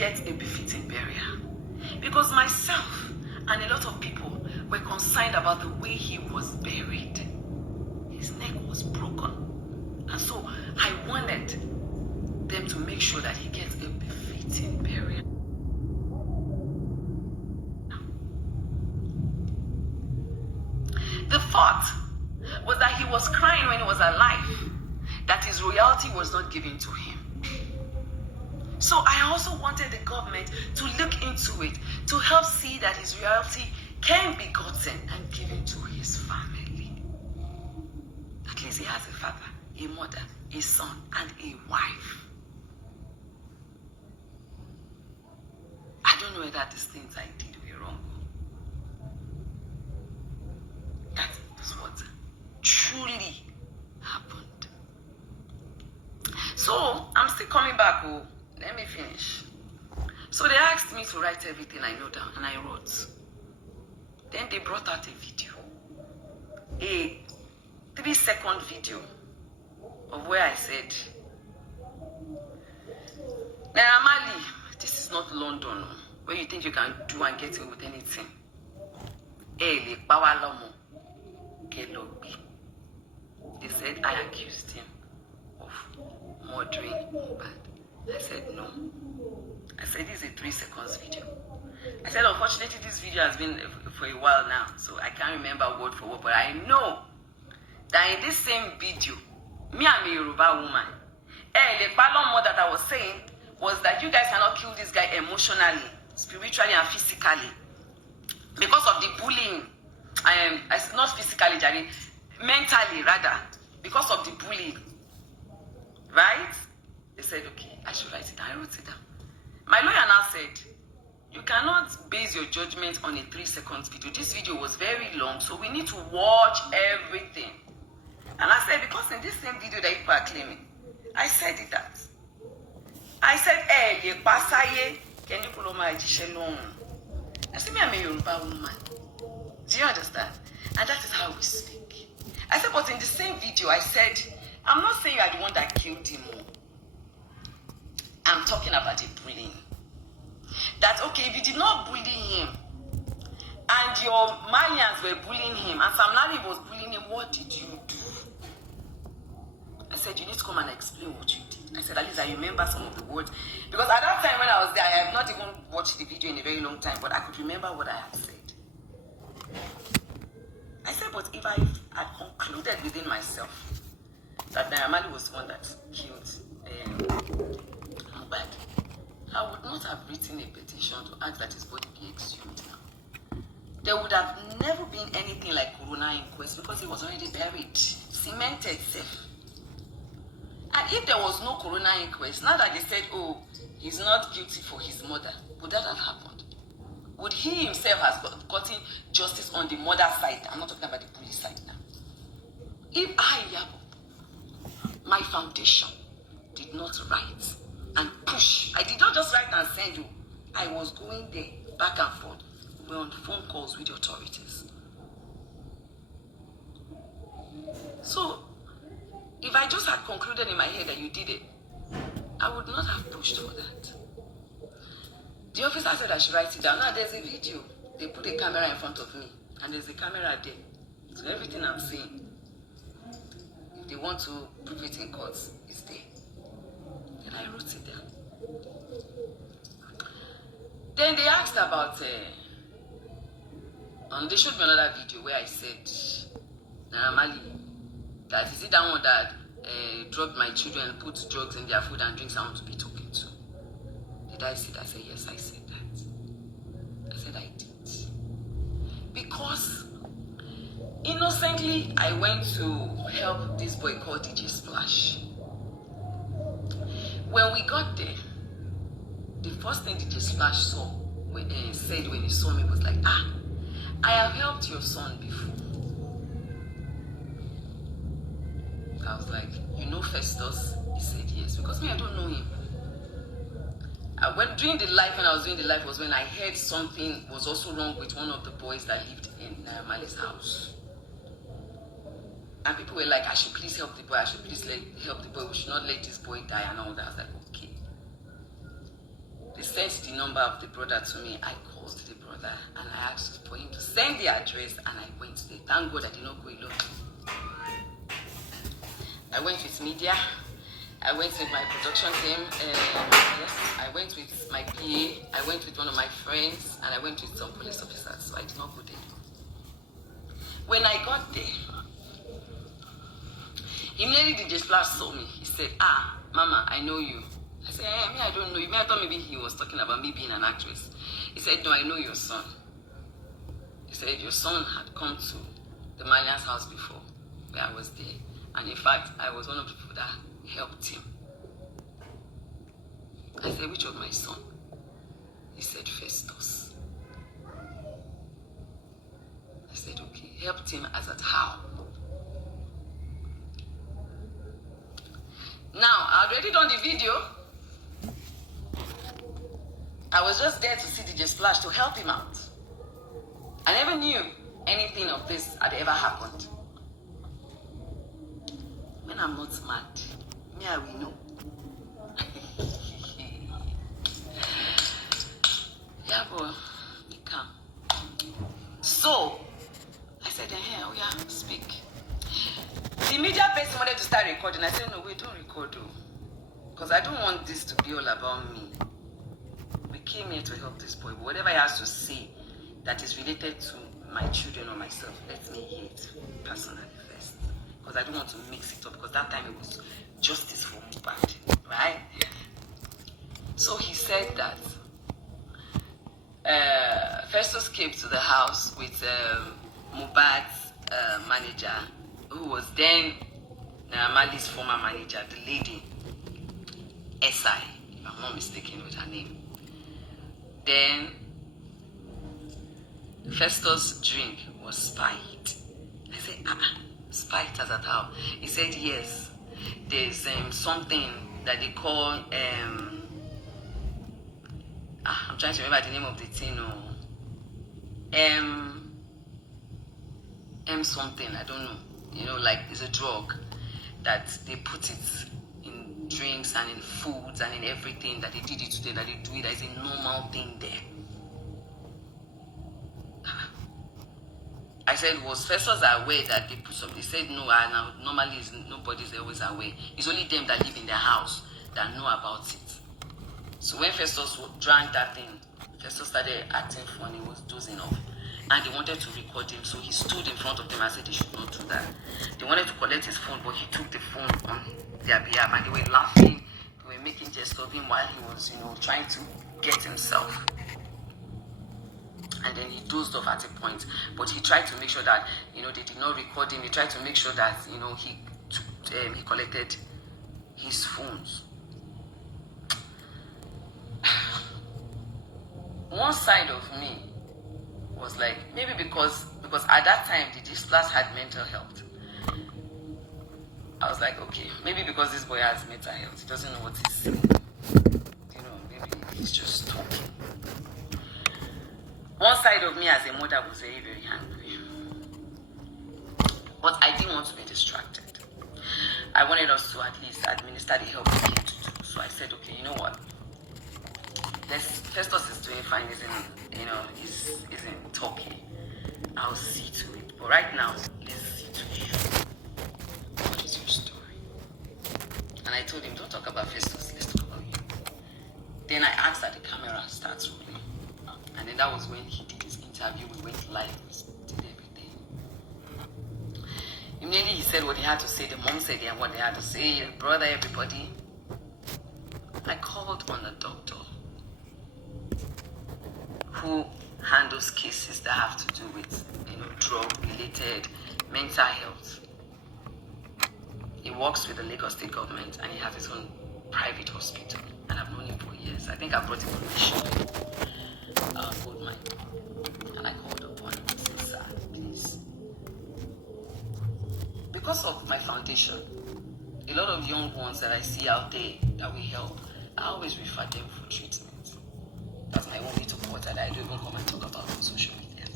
get a befitting burial. Because myself and a lot of people were concerned about the way he was buried. His neck was broken. And so I wanted them to make sure that he gets a befitting burial. The thought was that he was crying when he was alive, that his royalty was not given to him. So I also wanted the government to look into it, to help see that his royalty can be gotten and given to his family. At least he has a father, a mother, a son, and a wife. I don't know whether these things I did were wrong. That is what truly happened. So I'm still coming back. Oh, let me finish. So they asked me to write everything I know down, and I wrote. Then they brought out a video, a 3-second video of where I said, Naira Marley, this is not London, where you think you can do and get away with anything. They said I accused him of murdering Mohbad. I said no. I said this is a 3 seconds video. I said unfortunately this video has been for a while now, so I can't remember word for word, but I know that in this same video, me, I'm a Yoruba woman. The problem that I was saying was that you guys cannot kill this guy emotionally, spiritually, and physically because of the bullying. Not physically, Jerry, mentally rather, because of the bullying. Right? They said, okay, I should write it down. I wrote it down. My lawyer now said, you cannot base your judgment on a 3 seconds video. This video was very long, so we need to watch everything. And I said, because in this same video that people are claiming, I said it that. I said, can you pull my Shalom? I said, me, I'm a Yoruba woman. Do you understand? And that is how we speak. I said, but in the same video, I said, I'm not saying you're the one that killed him. I'm talking about the bullying. That, okay, if you did not bully him, and your Malians were bullying him, and Sam Larry was bullying him, what did you do? I said, you need to come and explain what you did. I said, at least I remember some of the words. Because at that time when I was there, I have not even watched the video in a very long time, but I could remember what I had said. I said, but if I had concluded within myself that Naira Marley was the one that killed Mohbad, I would not have written a petition to ask that his body be exhumed now. There would have never been anything like coroner inquest because he was already buried, cemented, safe. And if there was no coroner inquest, now that they said, oh, he's not guilty for his mother, would that have happened? Would he himself have gotten justice on the mother's side? I'm not talking about the police side now. If Iyabo, my foundation, did not write and push, I did not just write and send you. I was going there, back and forth. We were on phone calls with the authorities. So, if I just had concluded in my head that you did it, I would not have pushed for that. The officer said I should write it down. Now there's a video. They put a camera in front of me, and there's a camera there. So everything I'm saying, if they want to prove it in court, is there. Then I wrote it down. Then they asked about, they showed me another video where I said, Naira Marley, that is it that one that drugged my children, put drugs in their food and drinks I want to be talking to. Did I say that? I said, yes, I said that. I said I did. Because innocently, I went to help this boy called DJ Splash. When we got there, the first thing DJ Splash said when he saw me was like, I have helped your son before. I was like, you know Festus? He said yes, because me, I don't know him. When I was doing the live was when I heard something was also wrong with one of the boys that lived in Naira Marley's house. And people were like, I should please help the boy, I should please help the boy, we should not let this boy die and all that. I was like, okay. They sent the number of the brother to me. I called the brother and I asked for him to send the address, and I went there. Thank God I did not go alone. I went with media. I went with my production team. Yes, I went with my PA. I went with one of my friends, and I went with some police officers. So I did not go there. When I got there, immediately DJ Splash saw me. He said, "Ah, Mama, I know you." I said, "Hey, I don't know you." I thought maybe he was talking about me being an actress. He said, "No, I know your son." He said, "Your son had come to the Malian's house before, where I was there. And in fact, I was one of the people that helped him." I said, "Which of my son?" He said, "Festus." I said, "Okay." Helped him as at how? Now, I had already done the video. I was just there to see DJ Splash to help him out. I never knew anything of this had ever happened. When I'm not mad, me I will know. Yeah, boy, you come. So, I said, "Hey, oh yeah, speak." The media person wanted to start recording. I said, "No, wait, don't record, because I don't want this to be all about me. We came here to help this boy. But whatever he has to say that is related to my children or myself, let me hear it personally first. Because I don't want to mix it up, because that time it was justice for Mohbad, right?" So he said that Festus came to the house with Mohbad's manager, who was then Naira Marley's former manager, the lady, S.I., if I'm not mistaken with her name. Then Festus' drink was spiked. I said, spiked as at how? He said, yes. There's something that they call, I'm trying to remember the name of the thing, something, I don't know. You know, like it's a drug that they put it in drinks and in foods and in everything, that they did it today, that they do it as a normal thing there. I said, was Festus aware that they put something? They said, no, now normally nobody's always aware. It's only them that live in their house that know about it. So when Festus drank that thing, Festus started acting funny, was dozing off. And they wanted to record him, so he stood in front of them and said they should not do that. They wanted to collect his phone, but he took the phone on their behalf, and they were laughing, they were making jest of him while he was, trying to get himself. And then he dozed off at a point, but he tried to make sure that, they did not record him. He tried to make sure that, he collected his phones. One side of me was like, maybe because at that time the Splash had mental health. I was like, okay, maybe because this boy has mental health, he doesn't know what he's saying. Maybe he's just talking. One side of me as a mother was very, very angry. But I didn't want to be distracted. I wanted us to at least administer the help we came to do. So I said, okay, you know what? Festus is doing fine, he's in Turkey. I'll see to it. But right now, let's see to you. What is your story? And I told him, don't talk about Festus, let's talk about you. Then I asked that the camera starts rolling. And then that was when he did his interview. We went live, we did everything. Immediately he said what he had to say. The mom said what they had to say. Brother, everybody. I called on a doctor who handles cases that have to do with, drug-related mental health. He works with the Lagos State government and he has his own private hospital. And I've known him for years. I think I brought him on the show. Gold mine. And I called upon him and said, sir, please. Because of my foundation, a lot of young ones that I see out there that we help, I always refer them for treatment. That's my only support that I don't even come and talk about on social media.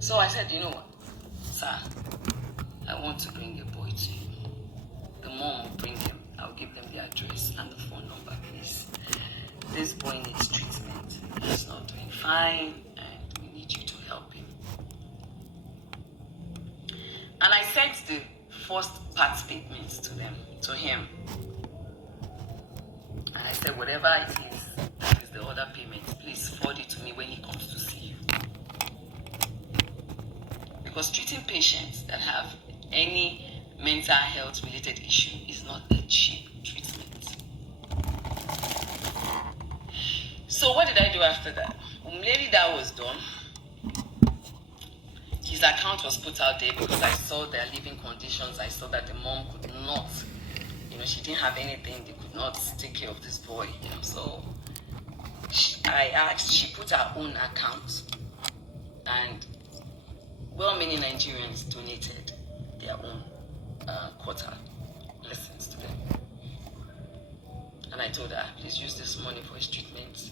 So I said, you know what, sir, I want to bring a boy to you. The mom will bring him. I'll give them the address and the phone number, please. fine and we need you to help him. And I sent the first part statements to him. And I said, whatever it is, that is the other payment, please forward it to me when he comes to see you. Because treating patients that have any mental health related issue is not a cheap treatment. So what did I do after that? Immediately that was done, his account was put out there because I saw their living conditions. I saw that the mom could not, she didn't have anything. They could not take care of this boy, So she put her own account, and well-meaning Nigerians donated their own quarter lessons to them. And I told her, please use this money for his treatment.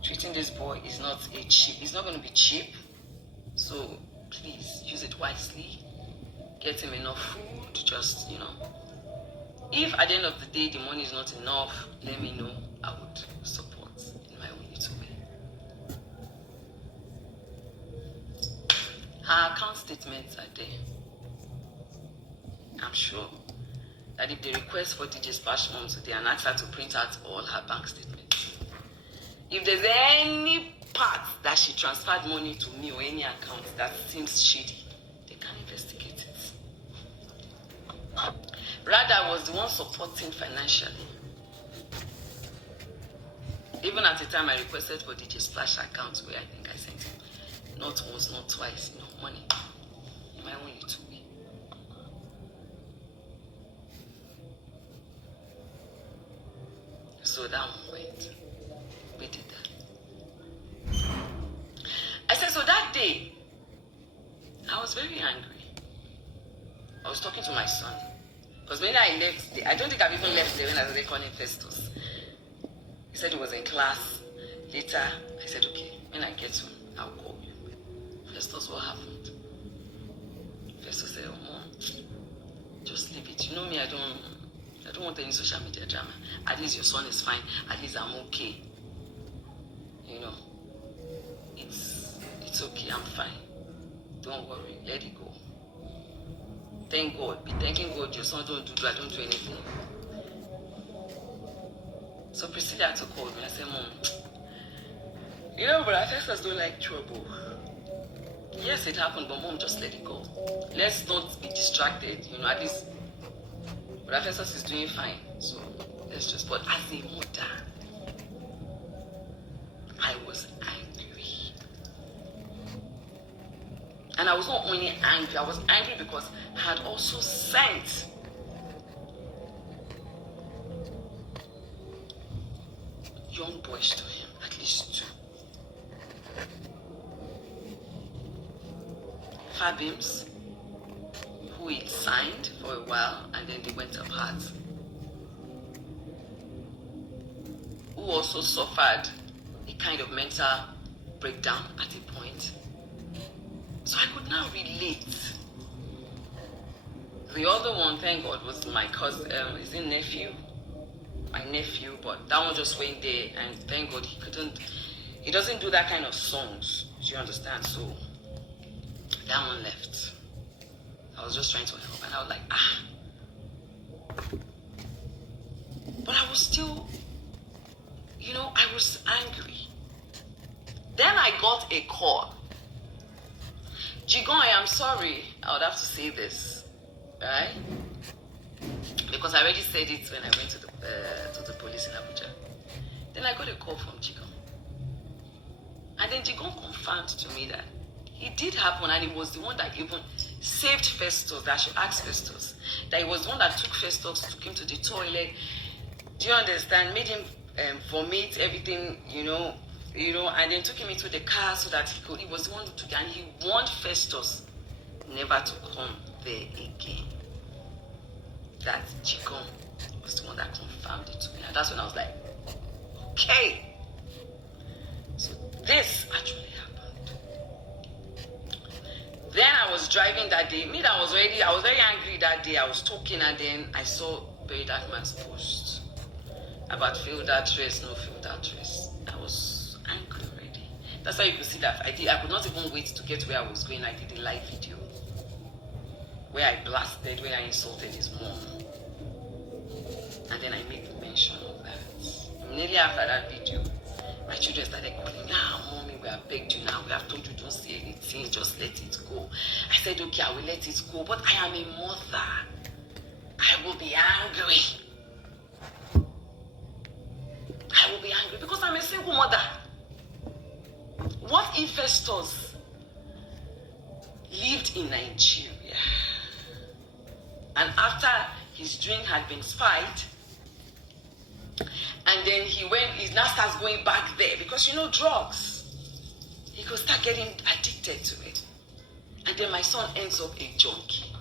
Treating this boy is not it's not going to be cheap. So please use it wisely. Get him enough food, just, If at the end of the day the money is not enough, let me know. I would support in my own little way. Her account statements are there. I'm sure that if they request for DJ Splash Mom today and ask her to print out all her bank statements, if there's any part that she transferred money to me or any account that seems shady, they can investigate it. Rather, I was the one supporting financially. Even at the time I requested for DJ Splash account, where I think I sent him not once, not twice, money in my own little way. So that one went. We did that. I said, so that day, I was very angry. I was talking to my son. Because when I left, I don't think I've even left there when I was calling Festus. He said he was in class. Later, I said, okay, when I get home, I'll call you. Festus, what happened? Festus said, oh, Mom, just leave it. You know me, I don't want any social media drama. At least your son is fine. At least I'm okay. It's okay, I'm fine. Don't worry, let it go. Thank God. Be thanking God your son don't do anything. So Priscilla had to call me. I said, Mom, but Festus don't like trouble. Yes, it happened, but Mom, just let it go. Let's not be distracted. At least Brother Festus is doing fine. So let's just, but as a mother, I was angry. And I was not only angry, I was angry because I had also sent young boys to him, at least 2. Fabims, who he signed for a while and then they went apart, who also suffered a kind of mental breakdown at a point. So I could now relate. The other one, thank God, was my cousin, his nephew, my nephew, but that one just went there, and thank God he doesn't do that kind of songs, do you understand? So that one left. I was just trying to help, and I was like, but I was still, I was angry. Then I got a call. Jigon, I'm sorry, I would have to say this, right? Because I already said it when I went to the police in Abuja. Then I got a call from Jigon. And then Jigon confirmed to me that it did happen, and it was the one that even saved Festus, that I should ask Festus. That it was the one that took Festus, took him to the toilet. Do you understand? Made him vomit everything, and then took him into the car so that he was the one who took, and he warned Festus never to come there again. That Jigon was the one that confirmed it to me. And that's when I was like, okay. So this actually happened. Then I was driving that day. I was very angry that day. I was talking, and then I saw Barry Darkman's post about failed actress, no failed actress. I was angry already. That's why you could see that I could not even wait to get where I was going. I did a live video where I blasted, where I insulted his mom. And then I made mention of that. Immediately after that video, my children started calling me, mommy, we have begged you now. We have told you don't say anything, just let it go. I said, okay, I will let it go, but I am a mother. I will be angry. I will be angry because I'm a single mother. What if Festus lived in Nigeria and after his drink had been spied, and then he now starts going back there because drugs, he could start getting addicted to it, and then my son ends up a junkie.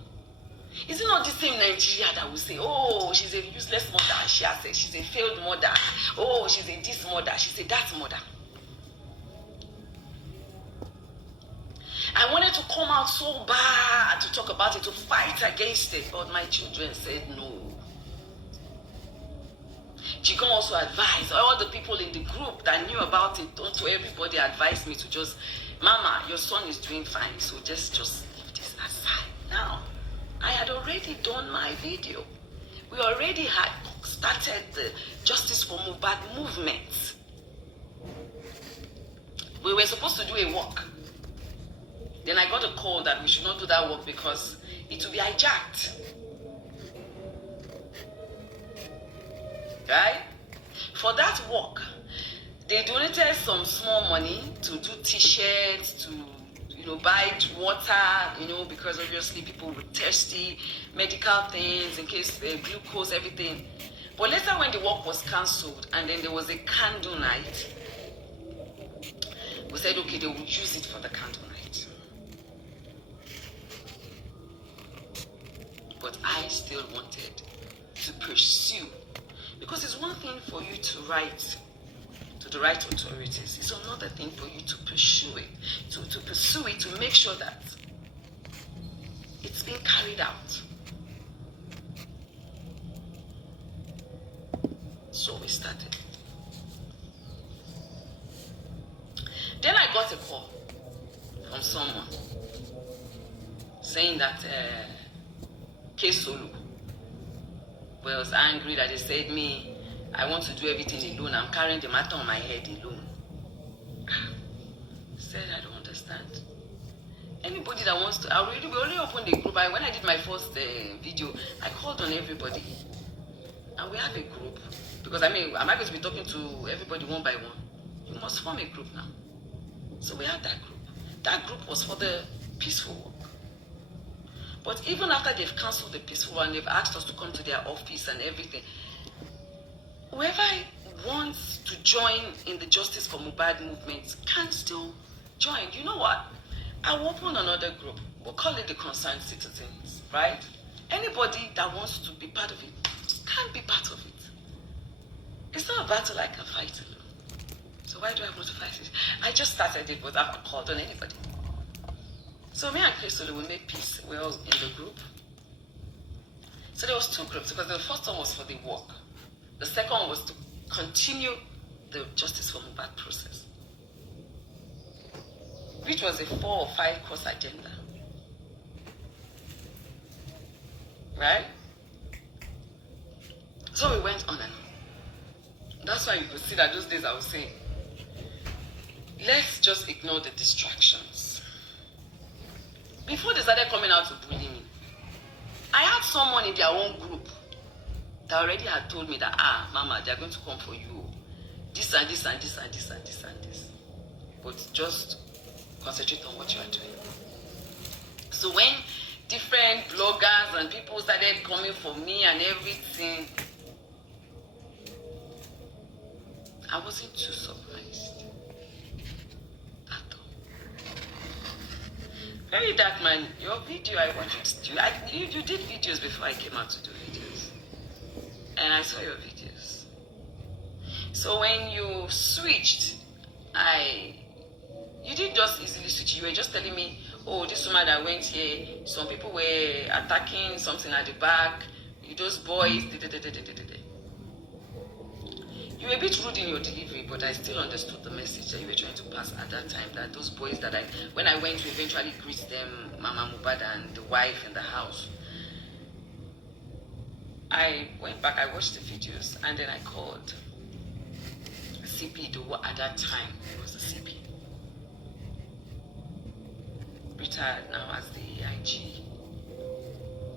Is it not the same Nigeria that will say, oh, she's a useless mother, she's a failed mother, oh, she's a this mother, she's a that mother? I wanted to come out so bad to talk about it, to fight against it, but my children said no. Jigon also advised all the people in the group that knew about it. Don't everybody advised me to just, Mama, your son is doing fine, so just leave this aside. Now, I had already done my video. We already had started the Justice for Mohbad movement. We were supposed to do a walk. Then I got a call that we should not do that work because it will be hijacked. Right? For that work, they donated some small money to do t-shirts, to buy water, because obviously people were thirsty, medical things, in case glucose, everything. But later when the work was cancelled and then there was a candle night, we said, okay, they will use it for the candle night. But I still wanted to pursue, because it's one thing for you to write to the right authorities. It's another thing for you to pursue it, to pursue it, to make sure that it's being carried out. So we started. Then I got a call from someone saying that Kesolu was angry, that they said I want to do everything alone. I'm carrying the matter on my head alone. I said, I don't understand. Anybody that wants to, we only opened the group. When I did my first video, I called on everybody. And we have a group. Because am I going to be talking to everybody one by one? You must form a group now. So we had that group. That group was for the peaceful work. But even after they've cancelled the peaceful one, they've asked us to come to their office and everything. Whoever wants to join in the Justice for Mohbad movement can still join. You know what? I will open another group. We'll call it the Concerned Citizens, right? Anybody that wants to be part of it can be part of it. It's not a battle I can fight alone. So why do I want to fight it? I just started it without called on anybody. So me and Crystal will make peace. We're all in the group. So there was two groups, because the first one was for the work. The second one was to continue the Justice for Mohbad process, which was a 4 or 5 course agenda. Right? So we went on and on. That's why you could see that those days I was saying, let's just ignore the distractions. Before they started coming out to bully me, I had someone in their own group that already had told me that, Mama, they're going to come for you. This and this and this and this and this and this. But just concentrate on what you are doing. So when different bloggers and people started coming for me and everything, I wasn't too surprised at all. Very dark man, your video I want you to do. You did videos before I came out to do videos. And I saw your videos. So when you switched, you didn't just easily switch. You were just telling me, oh, this woman that went here, some people were attacking something at the back, those boys, You were a bit rude in your delivery, but I still understood the message that you were trying to pass at that time. That those boys that when I went to eventually greet them, Mama Mohbad and the wife in the house, I went back, I watched the videos, and then I called CP. At that time, it was the CP. Retired now as the IG.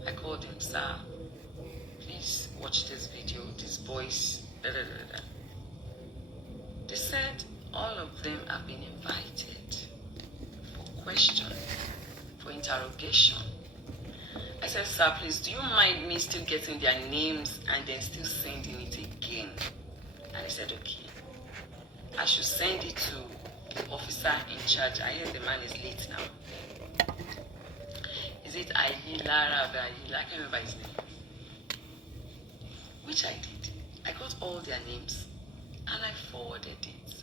I called him, sir, please watch this video, these boys, da, da, da, da. They said all of them have been invited for question, for interrogation. I said, sir, please, do you mind me still getting their names and then still sending it again? And he said, okay. I should send it to the officer in charge. I hear the man is late now. Is it Ayilara? I can't remember his name. Which I did. I got all their names and I forwarded it.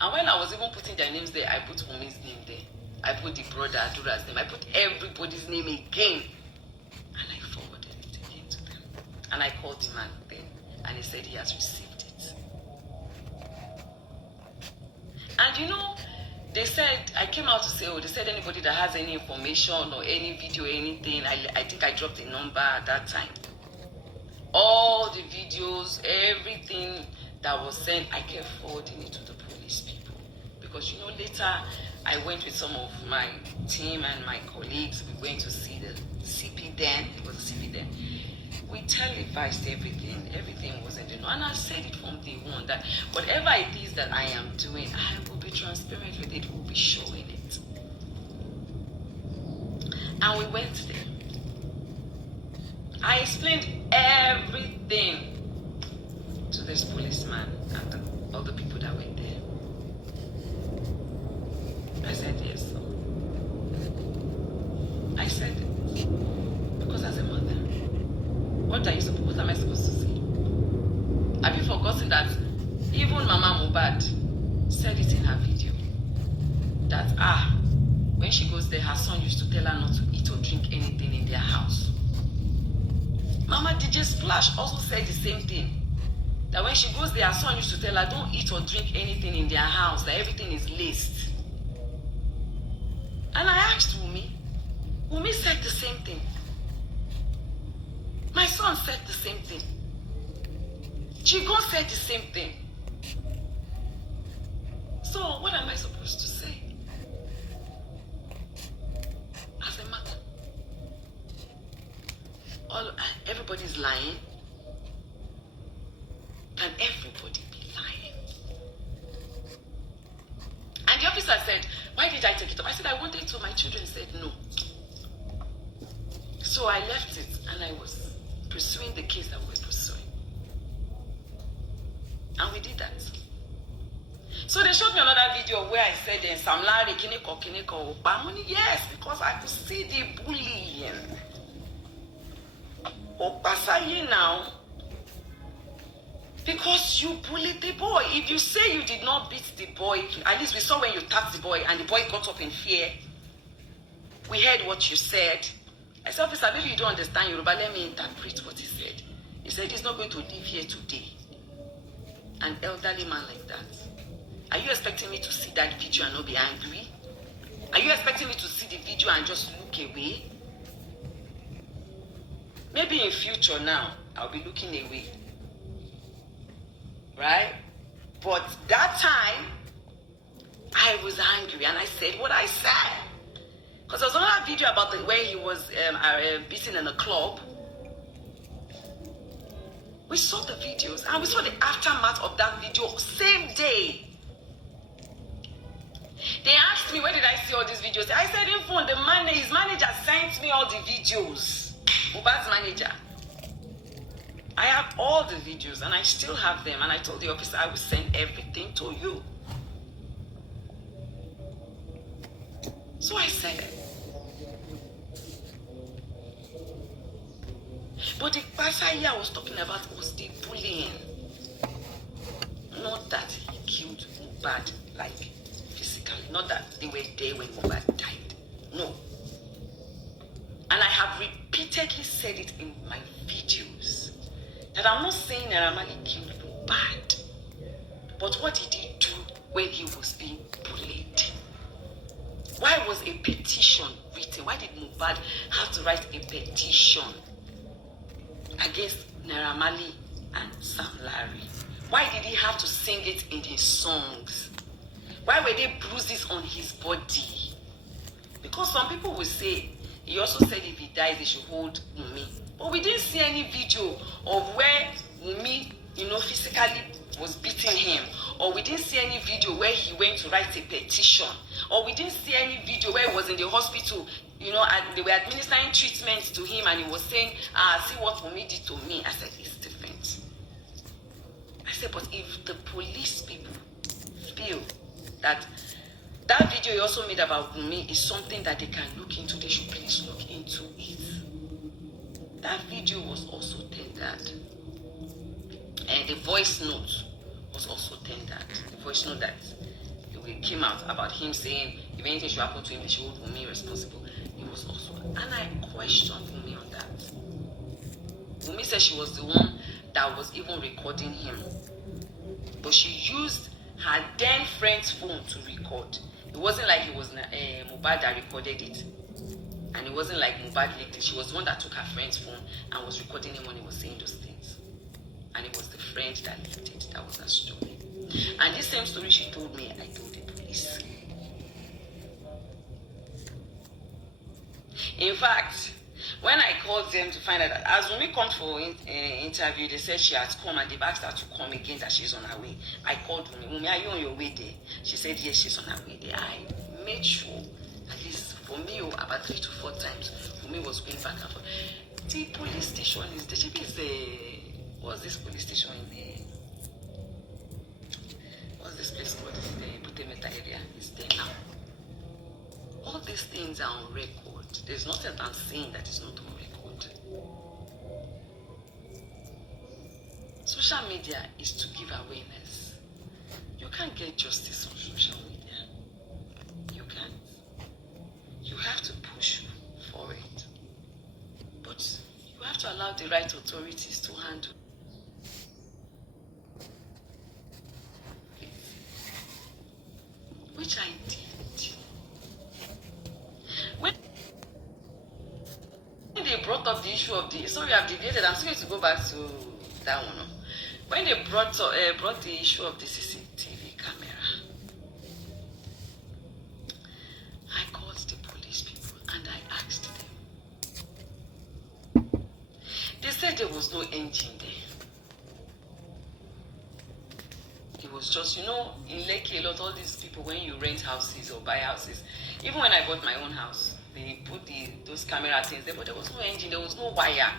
And while I was even putting their names there, I put Umi's name there. I put the brother Adura's name. I put everybody's name again. And I forwarded it again to them. And I called the man then. And he said he has received it. And you know, they said, I came out to say, they said anybody that has any information or any video, anything, I think I dropped a number at that time. All the videos, everything that was sent, I kept forwarding it to the police people. Because, you know, later I went with some of my team and my colleagues. We went to see the CP then. It was the CP then. We televised everything. Everything was in the know. And I said it from day one that whatever it is that I am doing, I will be transparent with it. We'll be showing it. And we went there. I explained everything to this policeman and all the people that were there. I said, yes, sir. I said it. Because as a mother, what am I supposed to say? Have you forgotten that even Mama Mohbad said it in her video? That, when she goes there, her son used to tell her not to eat or drink anything in their house. Mama DJ Splash also said the same thing. That when she goes there, her son used to tell her, don't eat or drink anything in their house, that everything is laced. And I asked Wumi. Wumi said the same thing. My son said the same thing. Chigon said the same thing. So what am I supposed to say? As a mother. Everybody's lying. Can everybody be lying? And the officer said, why did I take it up? I said, I wanted to. My children said no. So I left it and I was pursuing the case that we were pursuing. And we did that. So they showed me another video where I said, Sam Larry, Kineko, Opamoni. Yes, because I could see the bullying. Opasaye now. Because you bullied the boy. If you say you did not beat the boy, at least we saw when you tapped the boy and the boy got up in fear. We heard what you said. I said, officer, maybe you don't understand Yoruba. Let me interpret what he said. He said he's not going to live here today. An elderly man like that. Are you expecting me to see that video and not be angry? Are you expecting me to see the video and just look away? Maybe in future now, I'll be looking away. Right? But that time, I was angry and I said what I said. Because there was another video about the way he was beaten in a club. We saw the videos and we saw the aftermath of that video same day. They asked me, where did I see all these videos? I said, his manager sent me all the videos. Mohbad's manager. I have all the videos and I still have them. And I told the officer I will send everything to you. So I said it. But the pastor I was talking about was the bullying. Not that he killed Mohbad, like physically. Not that they were there when Mohbad died. No. And I have repeatedly said it in my videos. That I'm not saying Naira Marley killed Mohbad. But what did he do when he was being bullied? Why was a petition written? Why did Mohbad have to write a petition against Naira Marley and Sam Larry? Why did he have to sing it in his songs? Why were there bruises on his body? Because some people will say, he also said if he dies, they should hold Wunmi. But we didn't see any video of where Wunmi, physically was beating him. Or we didn't see any video where he went to write a petition. Or we didn't see any video where he was in the hospital, and they were administering treatment to him and he was saying, see what Wunmi did to me. I said, it's different. I said, but if the police people feel that video he also made about Wunmi is something that they can look into, they should please look into it. That video was also tendered. And the voice note was also tendered. The voice note that came out about him saying if anything should happen to him, they should hold Wunmi responsible. It was also, and I questioned Wunmi on that. Wunmi said she was the one that was even recording him. But she used her then friend's phone to record. It wasn't like it was Mohbad that recorded it. And it wasn't like Mohbad leaked it. She was the one that took her friend's phone and was recording him when he was saying those things. And it was the friend that leaked it. That was her story. And this same story she told me, I told the police. In fact, when I called them to find out that as Wunmi come for interview, they said she has come and they've asked her to come again, that she's on her way. I called Wunmi, are you on your way there? She said, yes, she's on her way there. I made sure, at least for me, about 3 to 4 times, Wunmi was going back and forth. The police station is, what's this police station in there? What's this place called? It's the Butemeta area. It's there now. All these things are on record. There's nothing I'm saying that is not on record. Social media is to give awareness. You can't get justice on social media. You can't. You have to push for it. But you have to allow the right authorities to handle it. Which I did. When they brought up the issue of the, sorry, I've deviated, I'm still going to go back to that one. When they brought the issue of the CCTV camera, I called the police people and I asked them. They said there was no engine there. It was just, in Lekki, a lot, all these people, when you rent houses or buy houses, even when I bought my own house, they put those camera things there, but there was no engine, there was no wire.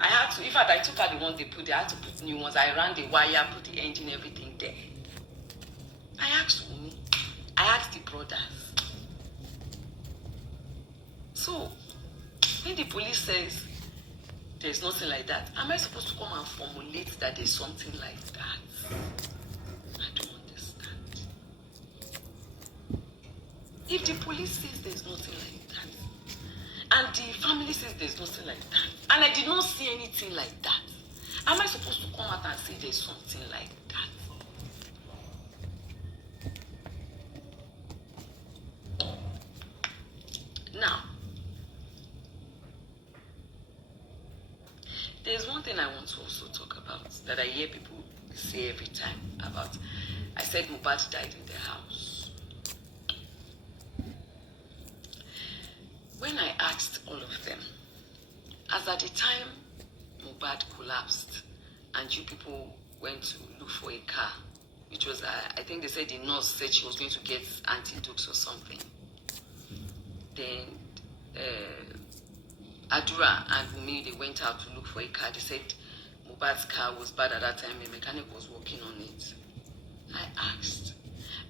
I had to, in fact, I took out the one they put there, I had to put new ones. I ran the wire, put the engine, everything there. I asked Wunmi, I asked the brothers. So, when the police says there's nothing like that, am I supposed to come and formulate that there's something like that? I don't understand. If the police says there's nothing like that, and the family says there's nothing like that, and I did not see anything like that, am I supposed to come out and say there's something like that? Now, there's one thing I want to also talk about that I hear people say every time about. I said Mohbad died in their house. When I asked all of them, as at the time Mohbad collapsed and you people went to look for a car, which was, I think they said the nurse said she was going to get antidotes or something. Then Adura and Wunmi, they went out to look for a car. They said Mohbad's car was bad at that time. A mechanic was working on it. I asked,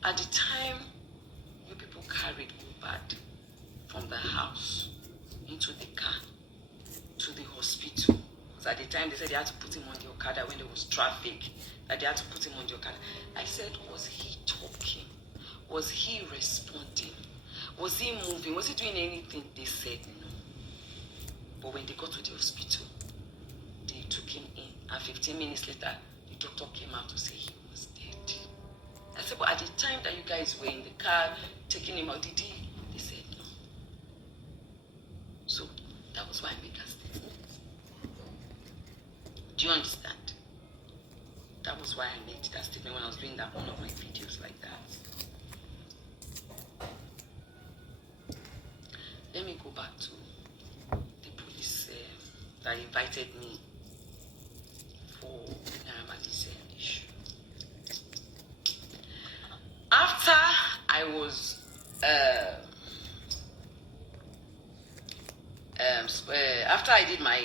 at the time you people carried Mohbad from the house into the car to the hospital, because at the time they said they had to put him on the Okada when there was traffic, that they had to put him on the Okada. I said, was he talking? Was he responding? Was he moving? Was he doing anything? They said no. But when they got to the hospital, they took him in, and 15 minutes later, the doctor came out to say he was dead. said, but at the time that you guys were in the car taking him out, did he? They said no. So that was why I made that statement. Do you understand? That was why I made that statement when I was doing that one of my videos like that. Let me go back to the police that invited me for Naira Marley's issue. After I was after I did my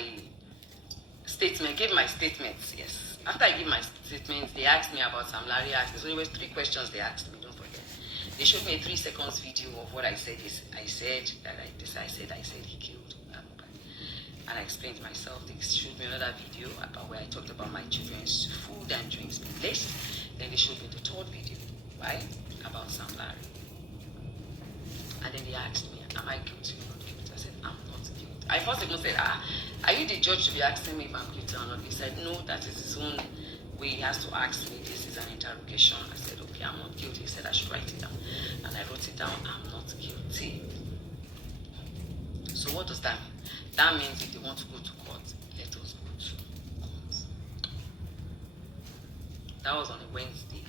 statement, gave my statements, yes. After I gave my statements, they asked me about Sam Larry. So there were 3 questions they asked me, don't forget. They showed me a 3 seconds video of what I said. I said he killed Mohbad. And I explained myself. They showed me another video about where I talked about my children's food and drinks being laced. Then they showed me the 3rd video, right? About Sam Larry. And then they asked me, am I guilty or not guilty? I said, I'm not guilty. I first even said, are you the judge to be asking me if I'm guilty or not? He said, no, that is his own way. He has to ask me. This is an interrogation. I said, okay, I'm not guilty. He said I should write it down. And I wrote it down, I'm not guilty. So what does that mean? That means if they want to go to court, let us go to court. That was on a Wednesday.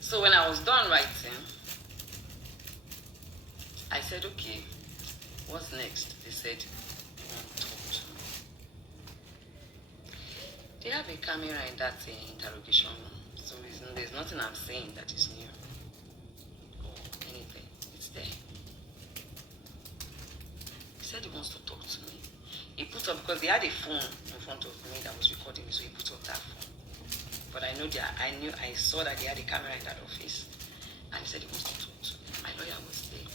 So when I was done writing, I said, okay, what's next? They said, they want to talk to me. They have a camera in that interrogation room, so there's nothing I'm saying that is new or anything. It's there. He said he wants to talk to me. He put up, because they had a phone in front of me that was recording me, so he put up that phone. But I saw that they had a camera in that office, and he said he wants to talk to me. My lawyer was there.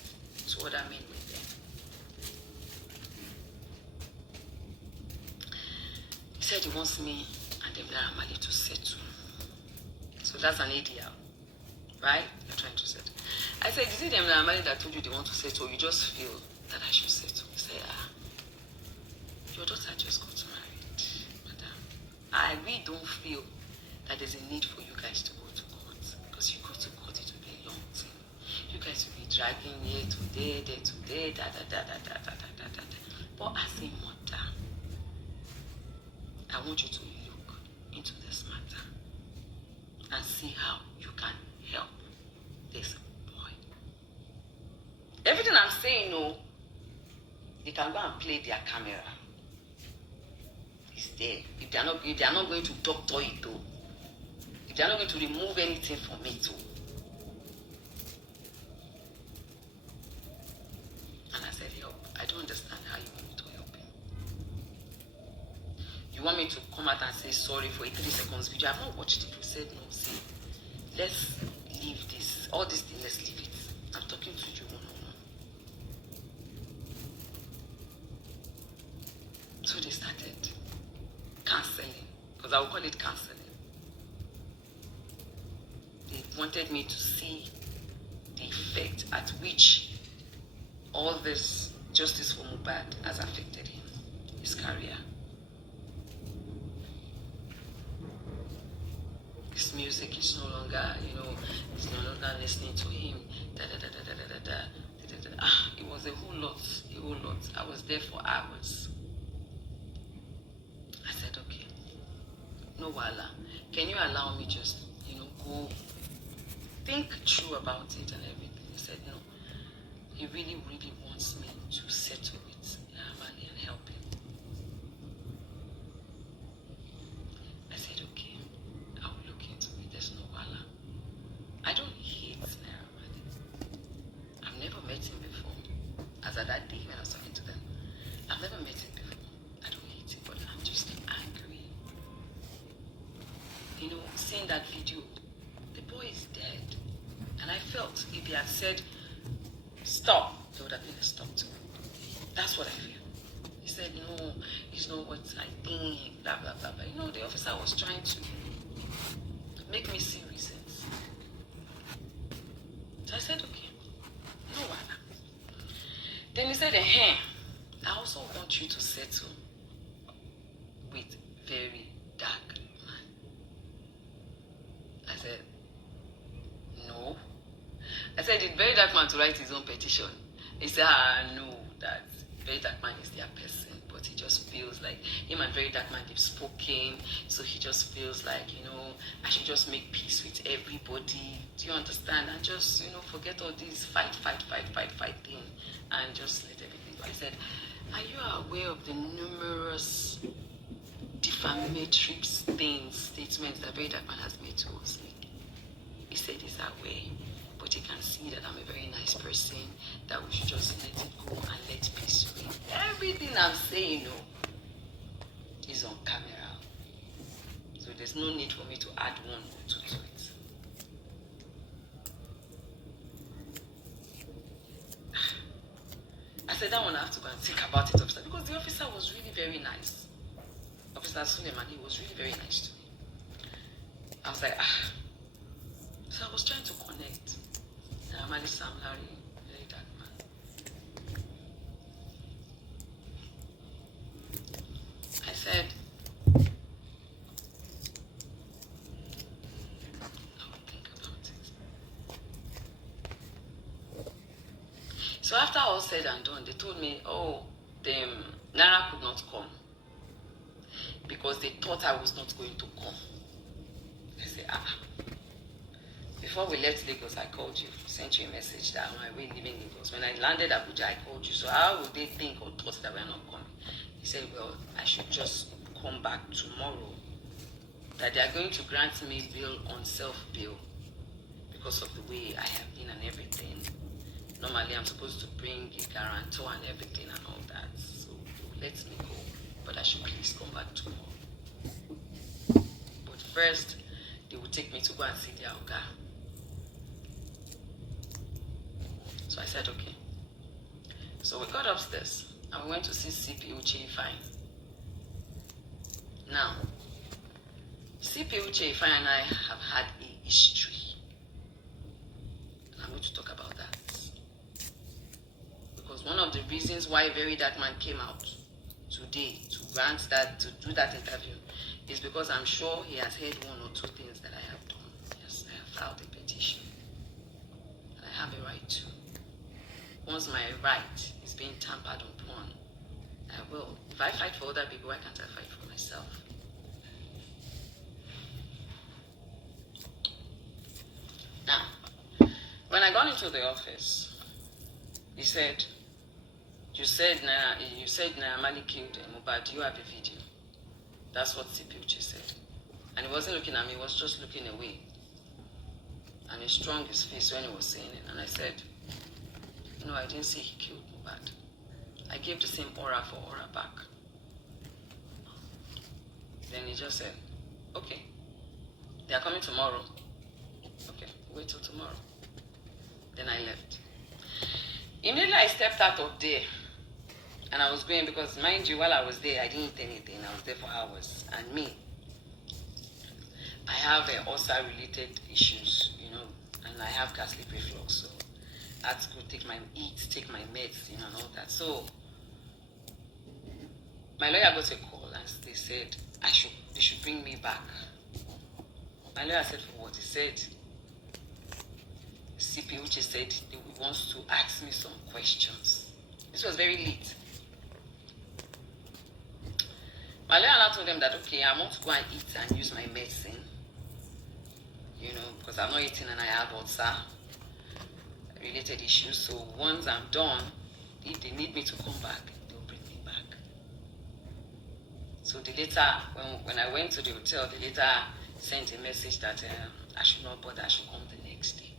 2 other men were there. He said he wants me and Naira Marley to settle. So that's an ADL, right? You're trying to settle. I said, is it Naira Marley that told you they want to settle, or you just feel that I should settle? He said, your daughter just got married, madam. I really don't feel that there's a need for you guys to go to court, because you go to court, it will be a long thing. You guys will be dragging here today, there today, da. But as a mother, I want you to look into this matter and see how you can help this boy. Everything I'm saying, no, they can go and play their camera. It's there. If they are not going to doctor it though, if they are not going to remove anything from it too. And I said, help. I don't understand how you want me to help him. You want me to come out and say sorry for a 3 seconds video? I've not watched it. You said no. See, let's leave this. All this thing, let's leave it. I'm talking to you one-on-one. So they started cancelling, because I will call it cancelling. They wanted me to see the effect at which all this justice for Mohbad has affected him, his career. His music is no longer, he's no longer listening to him. It was a whole lot. I was there for hours. I said, okay, no wala. Can you allow me just, go think true about it and everything? He said, no. He really, really wants me to settle with Naira Marley and help him. I said, okay, I will look into it. There's no wala. I don't hate Naira Marley. I've never met him before. As at that day when I was talking to them, I've never met him before. I don't hate him, but I'm just angry. Seeing that video, the boy is dead. And I felt if he had said, stop, there would have been a stop to it. That's what I feel. He said, no, it's not what I think, blah, blah, blah, blah. The officer was trying to make me see reasons. So I said, okay, no wala. Then he said, I also want you to settle with very dark man. I said, did Very Dark Man to write his own petition? He said, no, that Very Dark Man is their person. But he just feels like him and Very Dark Man, they've spoken. So he just feels like, I should just make peace with everybody. Do you understand? And just, forget all this fight thing. And just let everything go. I said, are you aware of the numerous defamatory statements that Very Dark Man has made to us? He said he's aware, but he can see that I'm a very nice person, that we should just let it go and let peace reign. Everything I'm saying, is on camera. So there's no need for me to add one or two to it. I said, that one I have to go and think about it, officer, because the officer was really very nice. Officer Suleiman, he was really very nice to me. I was like, So I was trying to connect. Naira Marley, Sam Larry, Very Dark Man. I said, I'll think about it. So after all said and done, they told me, Naira could not come because they thought I was not going to come. I said, Before we left Lagos, I called you, sent you a message that I'm on my way leaving Lagos. When I landed Abuja, I called you. So how would they think or thought that we're not coming? He said, well, I should just come back tomorrow. That they are going to grant me bail on self-bail because of the way I have been and everything. Normally, I'm supposed to bring a guarantor and everything and all that. So let me go. But I should please come back tomorrow. But first, they will take me to go and see their Oga. So I said, okay. So we got upstairs and we went to see CP Uche Ifeanyi. Now, CP Uche Ifeanyi and I have had a history. And I'm going to talk about that. Because one of the reasons why Very Dark Man came out today to do that interview is because I'm sure he has heard one or two things that I have done. Yes, I have filed a petition. And I have a right to. Once my right is being tampered upon, I will. If I fight for other people, why can't I fight for myself? Now, when I got into the office, he said, you said Naira Marley killed Mohbad. Do you have a video? That's what CP Uche said. And he wasn't looking at me, he was just looking away. And he strung his face when he was saying it. And I said, no, I didn't say he killed Mohbad. I gave the same aura for aura back. Then he just said, okay, they are coming tomorrow. Okay, wait till tomorrow. Then I left. Immediately I stepped out of there. And I was going because, mind you, while I was there, I didn't eat anything. I was there for hours. And me, I have ulcer-related issues, and I have gastric reflux. So I had to go take my meds, and all that. So my lawyer got a call and they said they should bring me back. My lawyer said, for what? He said, CP Uche said he wants to ask me some questions. This was very late. My lawyer now told them that, okay, I want to go and eat and use my medicine, because I'm not eating and I have ulcer-related issues. So once I'm done, if they need me to come back, they'll bring me back. So the later, when I went to the hotel, the later sent a message that I should not bother, I should come the next day.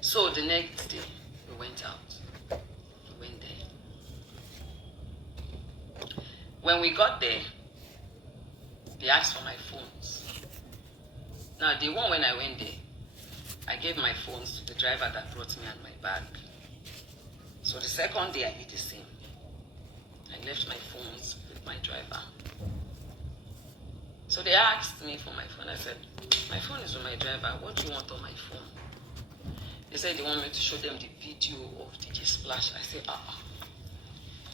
So the next day, we went out. We went there. When we got there, they asked for my phones. Now, the one when I went there, I gave my phones to the driver that brought me and my bag. So the second day, I did the same. I left my phones with my driver. So they asked me for my phone. I said, my phone is with my driver. What do you want on my phone? They said they want me to show them the video of DJ Splash. I said,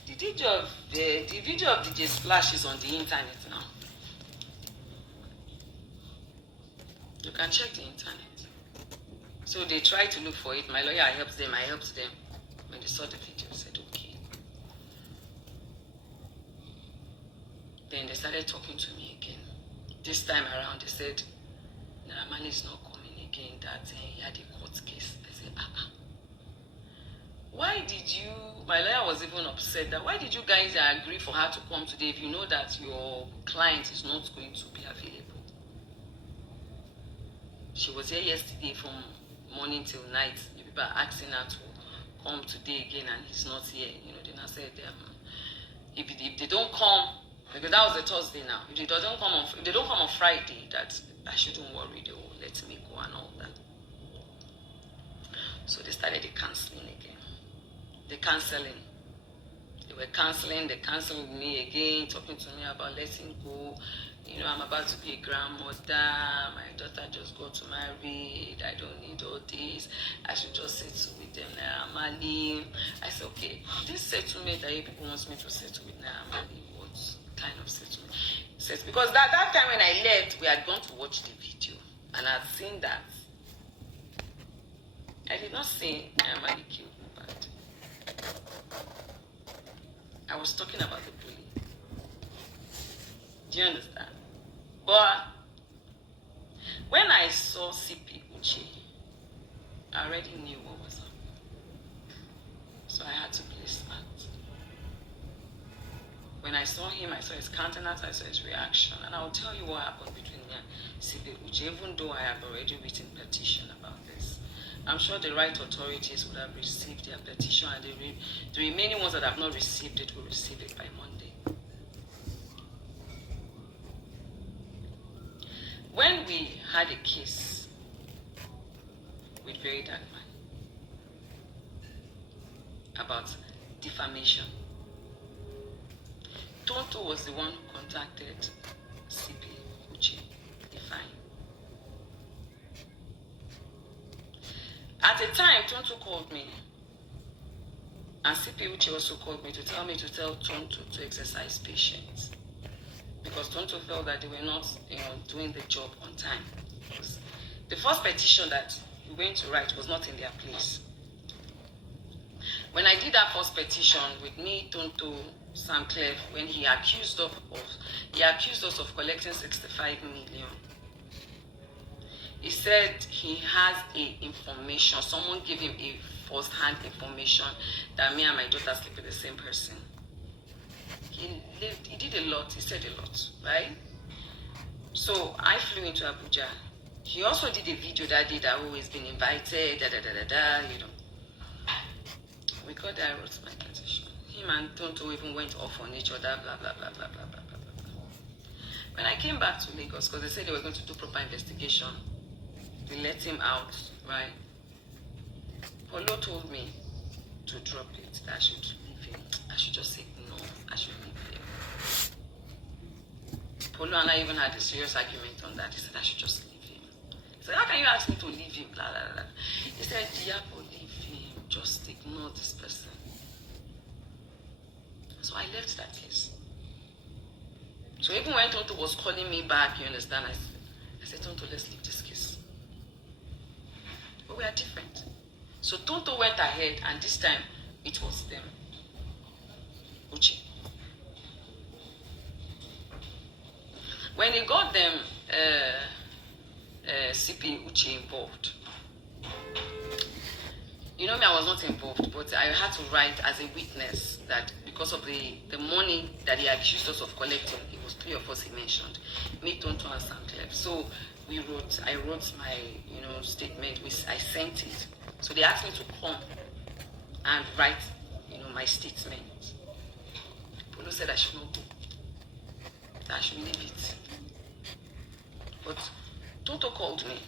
The video of DJ Splash is on the internet now. You can check the internet. So they tried to look for it. My lawyer helped them. I helped them. When they saw the video, said, okay. Then they started talking to me again. This time around, they said, Naira Marley is not coming again, that he had a court case. I said, why did you, my lawyer was even upset that, why did you guys agree for her to come today if you know that your client is not going to be available? She was here yesterday from morning till night. The people are asking her to come today again and he's not here. You know, then I said, if they don't come, because that was a Thursday now. If they don't come on Friday, that I shouldn't worry, they will let me go and all that. So they started the cancelling again. The cancelling. They were cancelling, they cancelled me again, talking to me about letting go. You know, I'm about to be a grandmother. My daughter just got married. I don't need all this. I should just settle with them, Naira Marley. I said, okay, this settlement that you people want me to settle with Naira Marley, what kind of settlement? Because that time when I left, we had gone to watch the video. And I had seen that. I did not say Naira Marley killed Mohbad. I was talking about the bully. Do you understand? But when I saw CP Uche, I already knew what was up. So I had to play smart. When I saw him, I saw his countenance, I saw his reaction, and I'll tell you what happened between me and CP Uche, even though I have already written a petition about this. I'm sure the right authorities would have received their petition, and the remaining ones that have not received it will receive it by Monday. When we had a case with Very Dark Man about defamation, Tonto was the one who contacted CP Uche, Define. At the time, Tonto called me, and CP Uche also called me to tell Tonto to exercise patience. Because Tonto felt that they were not, doing the job on time. Because the first petition that we went to write was not in their place. When I did that first petition with me, Tonto, Sam Clef, when he accused us of collecting 65 million. He said he has information. Someone gave him a first-hand information that me and my daughter sleep with the same person. He did a lot, he said a lot, right? So I flew into Abuja. He also did a video that day that always been invited, We got there, I wrote my petition. Him and Tonto even went off on each other, blah, blah, blah, blah, blah, blah, blah, blah. When I came back to Lagos, because they said they were going to do proper investigation, they let him out, right? Polo told me to drop it, that I should leave him. I should just say no, I should leave him. Polo and I even had a serious argument on that. He said I should just leave him. He said, how can you ask me to leave him? Blah, blah, blah. He said, Iyabo, leave him. Just ignore this person. So I left that place. So even when Tonto was calling me back, you understand, I said, Tonto, let's leave this case. But we are different. So Tonto went ahead, and this time it was them. Uche. When they got them, CP Uche involved. You know me, I was not involved, but I had to write as a witness that because of the money that he accused us of collecting, it was 3 of us he mentioned, me, Tonto, and Sam Clef. So I wrote my, statement. I sent it. So they asked me to come and write, my statement. Polo said I should not go. That I should leave it. But Tonto called me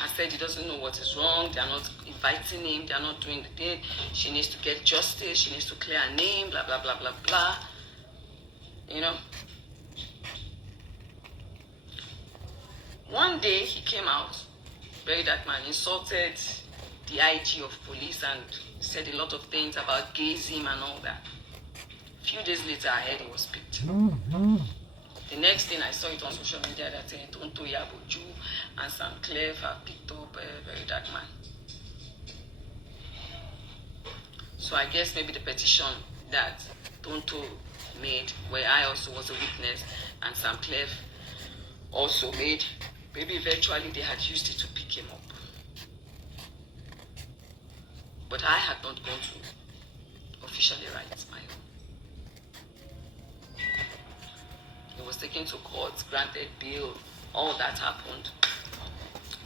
and said he doesn't know what is wrong. They are not inviting him. They are not doing the thing. She needs to get justice. She needs to clear her name. Blah, blah, blah, blah, blah. One day he came out, Very Dark Man, insulted the IG of police and said a lot of things about gayism and all that. A few days later, I heard he was picked. The next next thing I saw it on social media that Ojo and Sam Clef have picked up a very dark man. So I guess maybe the petition that Tonto made, where I also was a witness, and Sam Clef also made, maybe eventually they had used it to pick him up. But I had not gone to officially write my own. He was taken to court, granted bail, all that happened.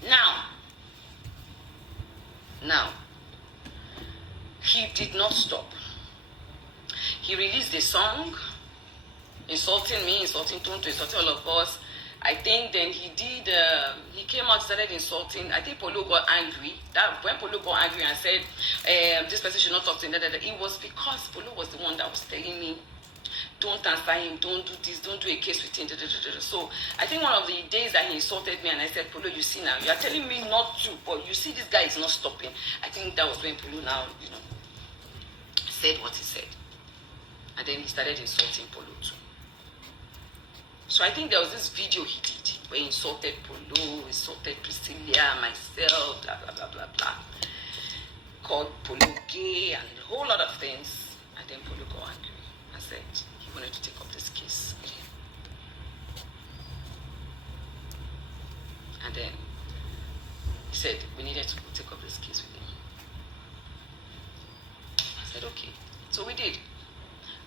Now, he did not stop. He released a song, insulting me, insulting Tonto, insulting all of us. I think then he came out, started insulting. I think Polo got angry. That when Polo got angry and said, this person should not talk to him, it was because Polo was the one that was telling me, don't answer him, don't do this, don't do a case with him. So I think one of the days that he insulted me and I said, Polo, you see now, you are telling me not to, but you see this guy is not stopping. I think that was when Polo now, said what he said. And then he started insulting Polo too. So I think there was this video he did where he insulted Polo, insulted Priscilla, myself, blah, blah, blah, blah, blah. Called Polo gay and a whole lot of things. And then Polo got angry and said he wanted to take up this case with him. And then he said we needed to take up this case with him. I said, okay. So we did.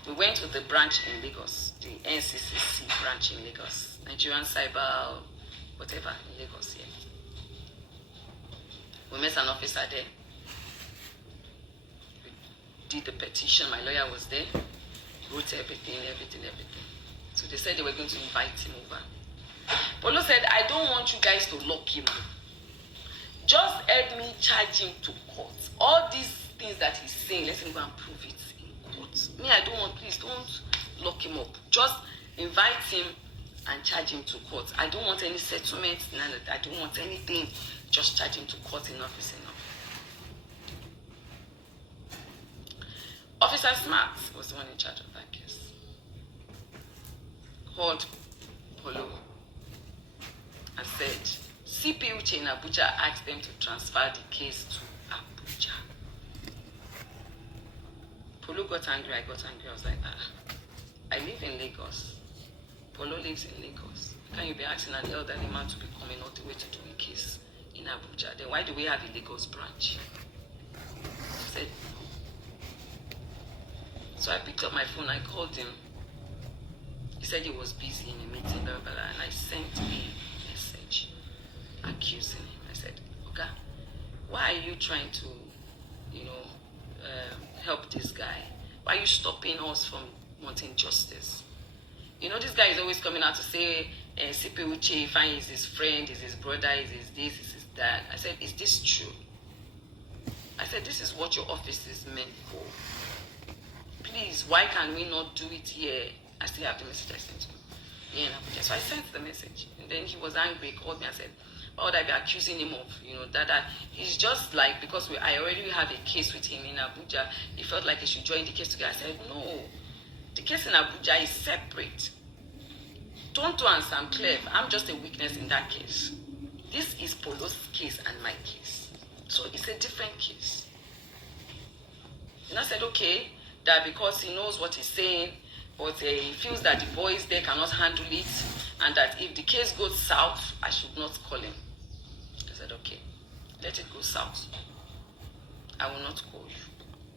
We went to the branch in Lagos, the NCCC branch in Lagos, Nigerian Cyber, whatever, in Lagos, yeah. We met an officer there. We did the petition. My lawyer was there, wrote everything. So they said they were going to invite him over. Polo said, I don't want you guys to lock him up. Just help me charge him to court. All these things that he's saying, let him go and prove it. Me, I don't want, please don't lock him up. Just invite him and charge him to court. I don't want any settlement, I don't want anything. Just charge him to court, enough is enough. Officer Smart was the one in charge of that case. Called Polo and said, CP Uche in Abuja asked them to transfer the case to Abuja. Polo got angry, I got angry. I was like, I live in Lagos. Polo lives in Lagos. Can you be asking an elderly man to be coming all the way to do a case in Abuja? Then why do we have a Lagos branch? I said, no. So I picked up my phone, I called him. He said he was busy in a meeting, blah, blah, blah, and I sent a message accusing him. I said, okay, why are you trying to, help this guy? Why are you stopping us from wanting justice? This guy is always coming out to say, CP Uche, Ifeanyi is his friend, is his brother, is his this, is his that. I said, is this true? I said, this is what your office is meant for. Please, why can we not do it here? I still have the message I sent him. Yeah, so I sent the message. And then he was angry, called me and said, why would I be accusing him of, that he's just like, because I already have a case with him in Abuja, he felt like he should join the case together. I said, no, the case in Abuja is separate. Tonto and Sam Clef, I'm just a witness in that case. This is Polo's case and my case. So it's a different case. And I said, okay, that because he knows what he's saying, but he feels that the boys there cannot handle it, and that if the case goes south, I should not call him. I said, okay, let it go south. I will not call you.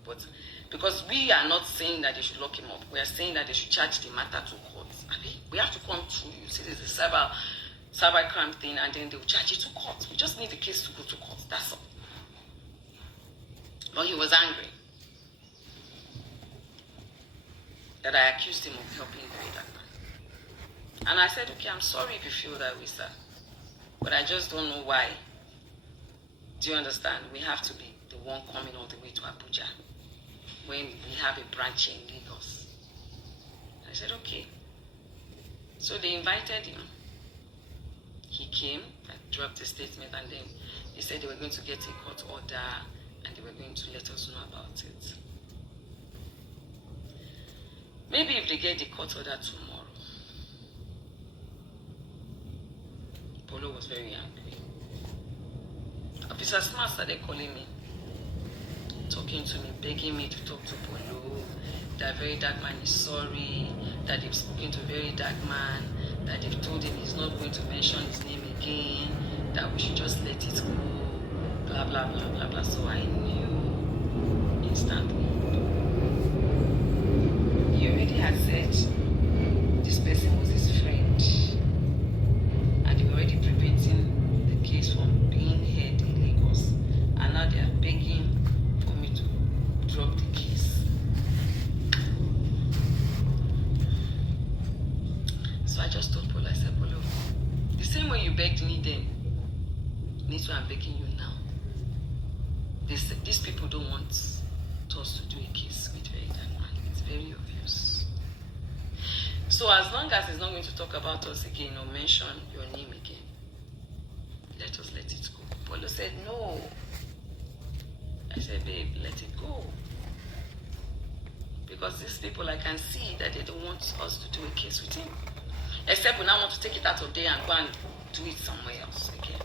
But because we are not saying that they should lock him up, we are saying that they should charge the matter to court. I mean, we have to come through. You see, there's a cyber crime thing, and then they will charge it to court. We just need the case to go to court. That's all. But he was angry that I accused him of helping the that man. And I said, okay, I'm sorry if you feel that way, sir. But I just don't know why. Do you understand? We have to be the one coming all the way to Abuja when we have a branch in Lagos. I said, okay. So they invited him. He came, I dropped a statement, and then they said they were going to get a court order and they were going to let us know about it. Maybe if they get the court order tomorrow, Polo was very angry. Officer Smart started calling me, talking to me, begging me to talk to Polo, that very dark man is sorry, that they've spoken to a very dark man, that they've told him he's not going to mention his name again, that we should just let it go, blah, blah, blah, blah, blah. So I knew instantly. He already had said this person was his friend, and they were already preventing the case from being heard in Lagos, and now they are begging for me to drop the case. So I just told Polo, I said, Polo, the same way you begged me then, that's why I'm begging you now. These people don't want us to do a case with very dark man. It's very obvious. So as long as he's not going to talk about us again or mention your name again, let us let it go. Polo said, no. I said, babe, let it go. Because these people, I can see that they don't want us to do a case with him. Except we now want to take it out of there and go and do it somewhere else again.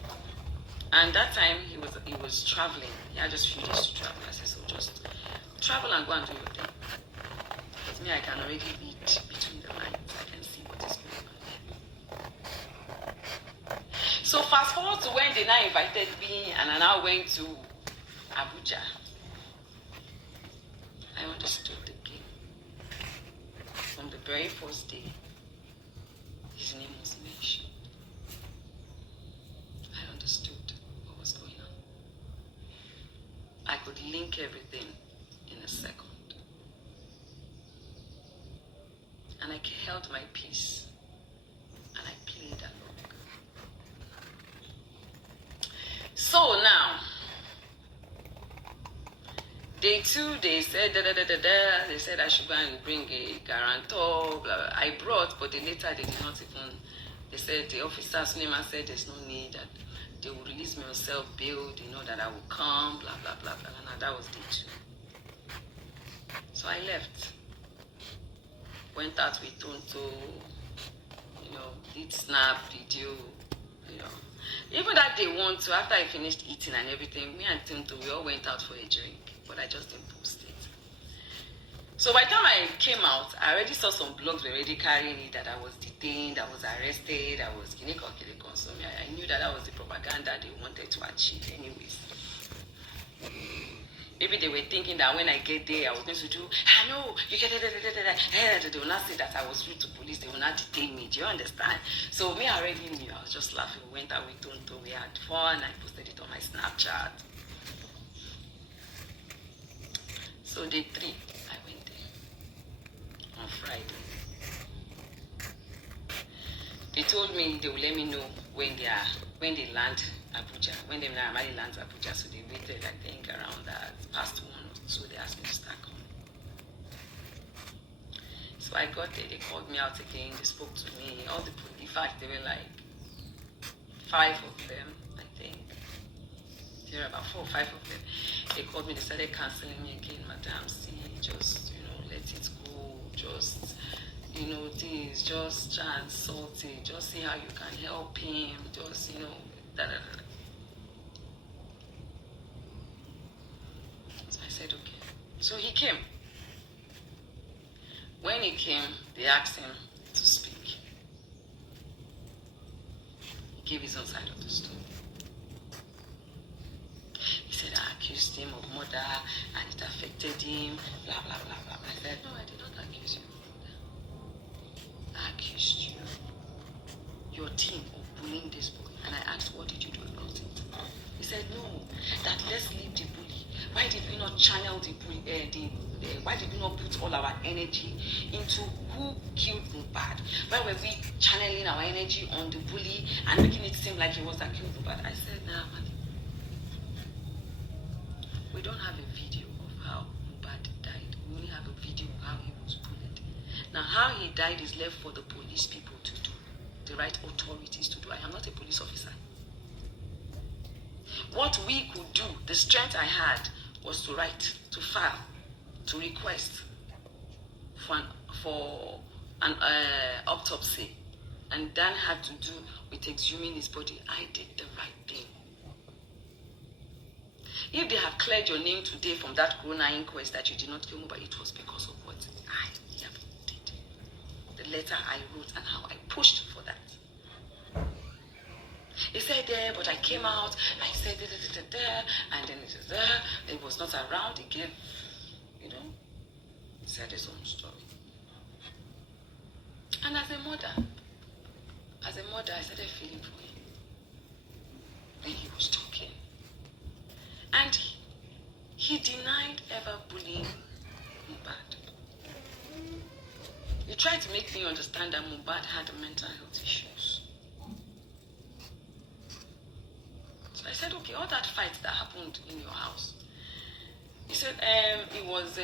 And that time he was traveling. He had just a few days to travel. I said, so just travel and go and do your thing. Because me, I can already read between the lines. I can see what is going on. So fast forward to when they now invited me and I now went to Abuja. I understood the game. From the very first day, his name was mentioned. I understood what was going on. I could link everything in a second. And I held my peace. And I played along. So now, day 2, they said they said I should go and bring a guarantor, blah, blah. I brought, but later they did not even. They said the officer Suleiman said there's no need, that they will release me on self-bail, they know that I will come, blah blah blah blah. And that was day 2. So I left. Went out with Tonto, did snap video, Even that day 1 too, after I finished eating and everything, me and Tonto, we all went out for a drink. But I just didn't post it. So by the time I came out, I already saw some blogs were already carrying it that I was detained, I was arrested, I was Kineko. So I knew that was the propaganda they wanted to achieve anyways. Maybe they were thinking that when I get there, I was going to do, no, you get it. They will not say that I was rude to police, they will not detain me. Do you understand? So me, I already knew. I was just laughing. We went out with Tonto, we had fun, I posted it on my Snapchat. So day 3, I went there on Friday. They told me they will let me know when they land Abuja, when they Naira Marley lands Abuja. So they waited, I think, around past 1 or so. They asked me to start coming. So I got there. They called me out again. They spoke to me. All the police, in fact, they were like 5 of them, I think. There were about 4 or 5 of them. They called me, they started canceling me again. Madam, see, just, let it go. Just, things, just try and sort it. Just see how you can help him. Just, So I said, okay. So he came. When he came, they asked him to speak. He gave his own side of the story. He said, I accused him of murder and it affected him, blah, blah, blah, blah. I said, no, I did not accuse you of murder. I accused you, your team, of bullying this boy. And I asked, what did you do about it? He said, no, that let's leave the bully. Why did we not channel the bully, why did we not put all our energy into who killed Mohbad? Why were we channeling our energy on the bully and making it seem like he was that killed Mohbad? I said, nah, man. We don't have a video of how Mohbad died. We only have a video of how he was bullied. Now, how he died is left for the police people to do, the right authorities to do. I am not a police officer. What we could do, the strength I had, was to write, to file, to request for an autopsy, and Dan had to do with exhuming his body, I did the right thing. If they have cleared your name today from that corona inquest that you did not kill Mohbad, it was because of what I did. The letter I wrote and how I pushed for that. He said there, but I came out, I said there, and then it is there, it was not around again. He said his own story. And as a mother, I started feeling for him. When he was talking. And he denied ever bullying Mohbad. He tried to make me understand that Mohbad had mental health issues. So I said, okay, all that fight that happened in your house. He said it was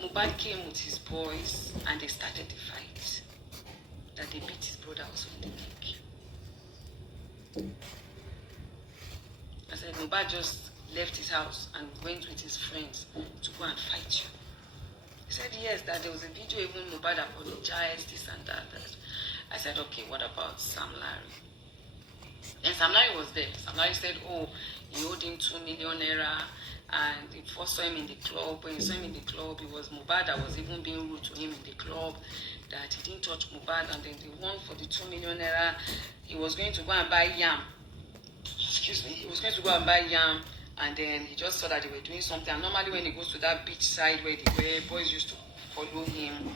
Mohbad came with his boys and they started the fight. That they beat his brother also in the neck. I said, Mohbad just left his house and went with his friends to go and fight you. He said, yes, that there was a video even Mohbad apologized, this and that. I said, okay, what about Sam Larry? And Sam Larry was there. Sam Larry said, oh, he owed him 2 million naira, and he first saw him in the club. When he saw him in the club, it was Mohbad that was even being rude to him in the club, that he didn't touch Mohbad, and then the one for the 2 million naira, he was going to go and buy yam. Excuse me, he was going to go and buy yam, and then he just saw that they were doing something. And normally when he goes to that beach side where boys used to follow him,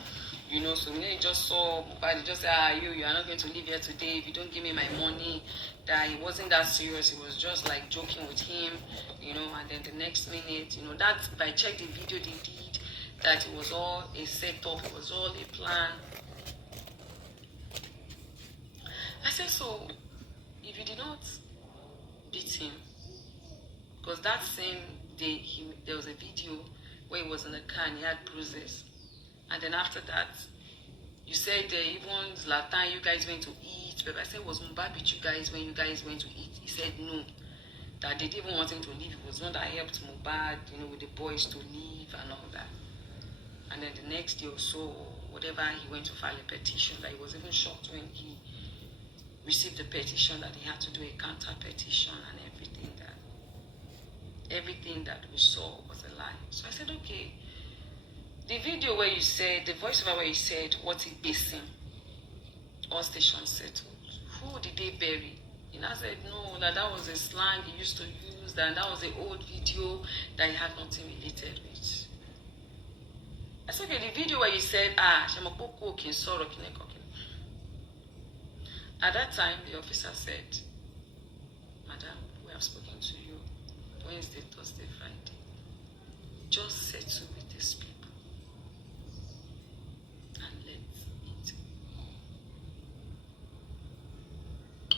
so when he just saw Mohbad, he just said, you are not going to live here today if you don't give me my money. That he wasn't that serious, he was just like joking with him, and then the next minute, that if I checked the video they did, that it was all a setup, it was all a plan. I said, so if you did not beat him, because that same day there was a video where he was in the car and he had bruises, and then after that you said even Zlatan, you guys went to eat. But I said, was Mohbad with you guys when you guys went to eat? He said no, that they didn't even want him to leave. It was one that helped Mohbad, with the boys to leave and all that. And then the next day or so, whatever, he went to file a petition. That he was even shocked when he received the petition that he had to do a counter petition, and everything that we saw was a lie. So I said, okay, the video where you said, the voiceover where you said, what it basing, all stations settled. Who did they bury? I said, no, that was a slang he used to use, that was an old video that he had nothing related with. I said, okay, the video where you said, at that time, the officer said, madam, we have spoken to you Wednesday, Thursday, Friday. Just settle with these people. And let it go.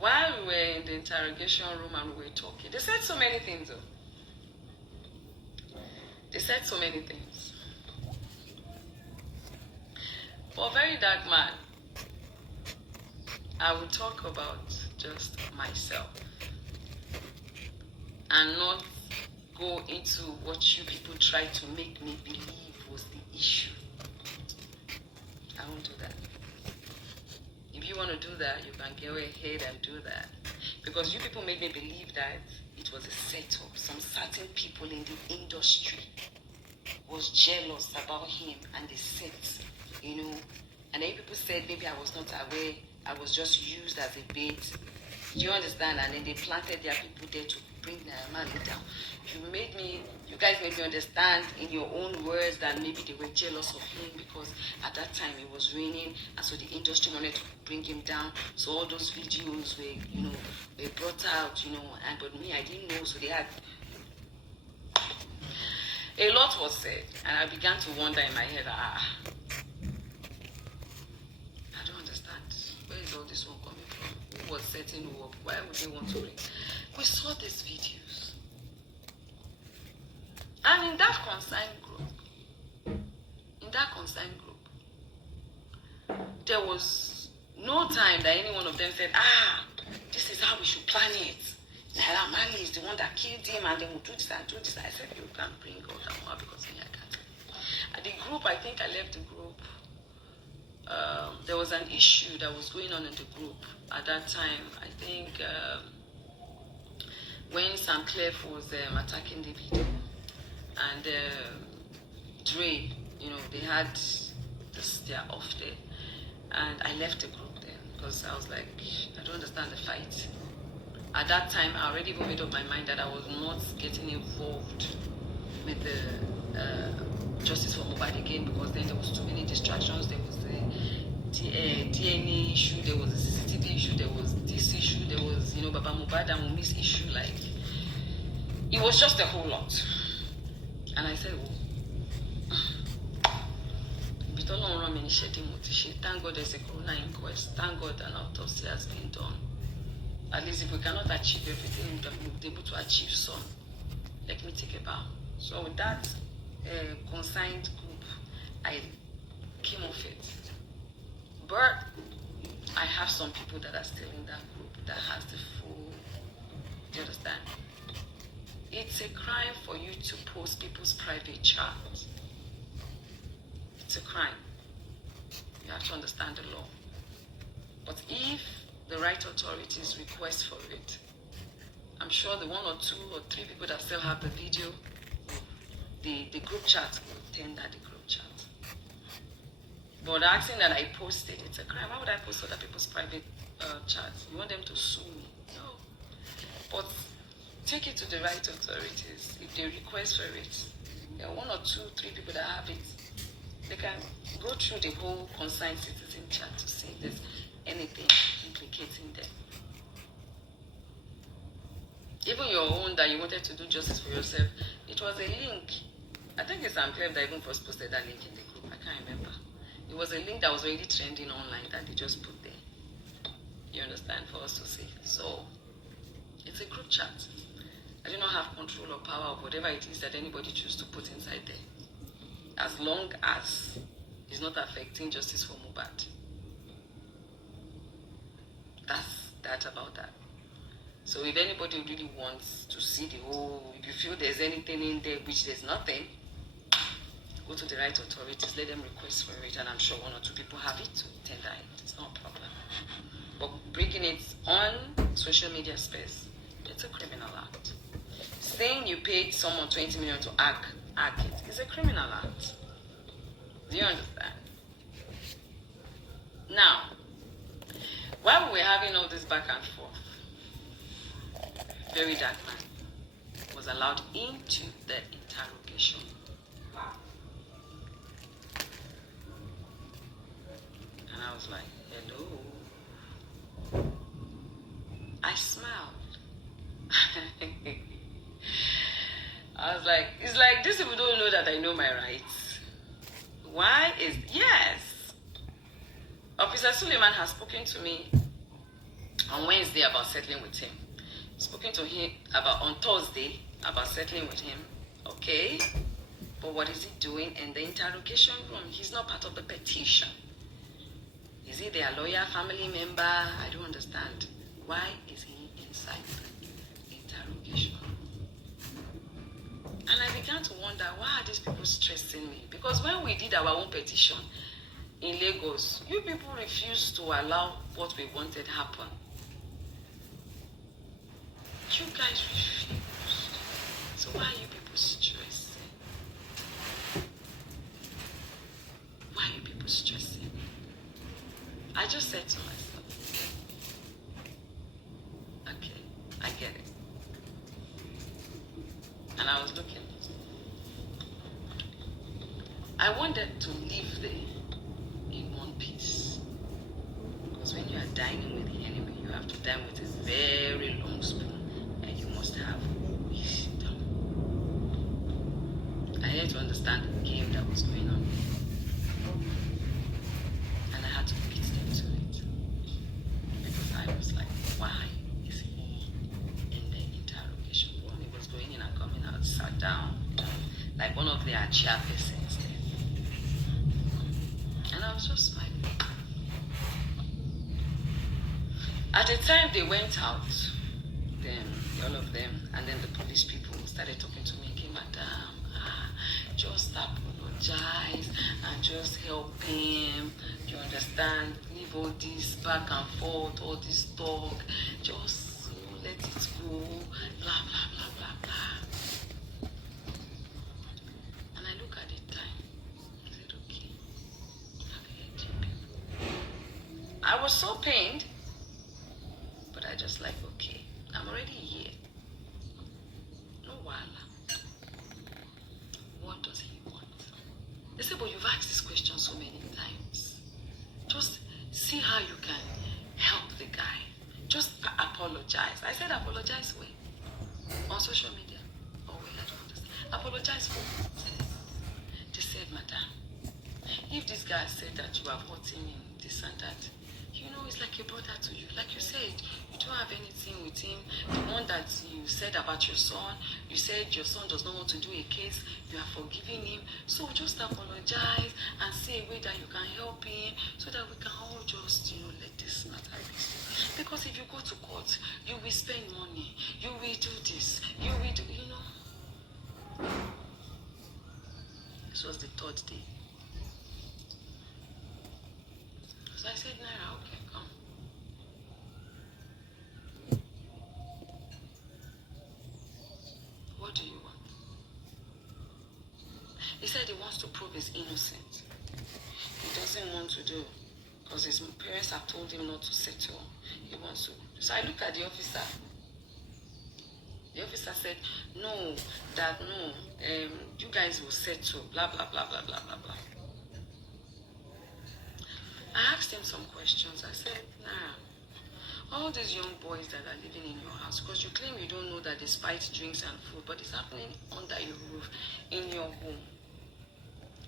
While we were in the interrogation room and we were talking, they said so many things. They said so many things. For a very dark man, I will talk about just myself and not go into what you people try to make me believe was the issue. I won't do that. If you want to do that, you can go ahead and do that. Because you people made me believe that it was a setup. Some certain people in the industry was jealous about him and they said, and then people said maybe I was not aware, I was just used as a bait. Do you understand? And then they planted their people there to bring Naira Marley down. You guys made me understand in your own words that maybe they were jealous of him because at that time it was raining, and so the industry wanted to bring him down. So all those videos were, were brought out, but me, I didn't know, so they had. A lot was said, and I began to wonder in my head, I don't understand. Where is all this one coming from? Who was setting who up? Why would they want to bring? We saw these videos. And in that concerned group, there was no time that any one of them said, this is how we should plan it. Naira Marley is the one that killed him, and then we'll do this and do this. I said, you can't bring all that more because me, I can't. And the group, I think I left the group. There was an issue that was going on in the group at that time. I think when Sam Clef was attacking the video, and Dre, they had their off there, and I left the group then because I was like, I don't understand the fight. At that time, I already even made up my mind that I was not getting involved with the Justice for Mohbad again, because then there was too many distractions. There was the DNA issue, there was the CCTV issue, there was this issue, there was Baba Mohbad and Wumi's issue. Like, it was just a whole lot. And I said, thank God there's a corona inquest. Thank God an autopsy has been done. At least if we cannot achieve everything, we'll be able to achieve some. Let me take a bow. So with that consigned group, I came off it. But I have some people that are still in that group that has the full, do you understand? It's a crime for you to post people's private chat. It's a crime. You have to understand the law. But if the right authorities request for it, I'm sure the 1 or 2 or 3 people that still have the video, the group chat will tender the group chat. But asking that I posted, it's a crime. Why would I post other people's private chats? You want them to sue me? No. But take it to the right authorities. If they request for it, there are 1 or 2, 3 people that have it. They can go through the whole concerned citizen chat to see if there's anything implicating them. Even your own that you wanted to do justice for yourself, it was a link. I think it's Sam Clef that even first posted that link in the group. I can't remember. It was a link that was already trending online that they just put there. You understand? For us to see. So, it's a group chat. I do not have control or power of whatever it is that anybody chooses to put inside there, as long as it's not affecting justice for Mohbad. That's that about that. So if anybody really wants to see the whole, if you feel there's anything in there which there's nothing, go to the right authorities, let them request for it, and I'm sure 1 or 2 people have it to tender it. It's not a problem. But bringing it on social media space, it's a criminal act. Saying you paid someone 20 million to hack it is a criminal act. Do you understand? Now, while we were having all this back and forth, very dark man was allowed into the interrogation. And I was like, hello. I smiled. I was like, it's like these people don't know that I know my rights. Why is, yes. Officer Suleiman has spoken to me on Wednesday about settling with him. Spoken to him on Thursday about settling with him. Okay. But what is he doing in the interrogation room? He's not part of the petition. Is he their lawyer, family member? I don't understand. Why is he inside the interrogation? And I began to wonder, why are these people stressing me? Because when we did our own petition in Lagos, you people refused to allow what we wanted happen. You guys refused. So why are you people stressing? Why are you people stressing? I just said to myself, okay, I get it. And I was looking. I wanted to live there in one piece. Because when you are dining with the enemy, you have to dine with a very long spoon. And you must have wisdom. I had to understand the game that was going on. And I had to beat them to it. Because I was like, why is he in the interrogation room? He was going in and coming out, sat down, like one of their chairpersons. And I was just smiling. At the time they went out, then all of them, and then the police people started talking to me, okay, madam, just apologize. just help him. You understand? Leave all this back and forth, all this talk. Just let it go. Blah blah blah blah blah. And I look at the time. I said, okay. I was so pained, but I just like, okay, I'm already here. No wahala. What does he want? They say, but you've asked this question so many times. Just see how you can help the guy. Just apologize. I said apologize when? On social media? Oh, wait, I don't understand. Apologize for what? They said, madam, if this guy said that you have hurt him in this and that, you know, it's like a brother to you. Like you said, you don't have anything with him. The one that you said about your son, you said your son does not want to do a case, you are forgiving him. So just apologize and say a way that you can help him so that we can all just, you know, let this matter be. Because if you go to court, you will spend money, you will do this, you will do, you know. This was the third day. So I said, Naira, okay, come. What do you want? He said he wants to prove his innocence. He doesn't want to do, because his parents have told him not to settle. He wants to. So I looked at the officer. The officer said, no, that no, you guys will settle, blah, blah, blah, blah, blah, blah, blah. I asked him some questions. I said, nah, all these young boys that are living in your house, because you claim you don't know that they spice drinks and food, but it's happening under your roof, in your home.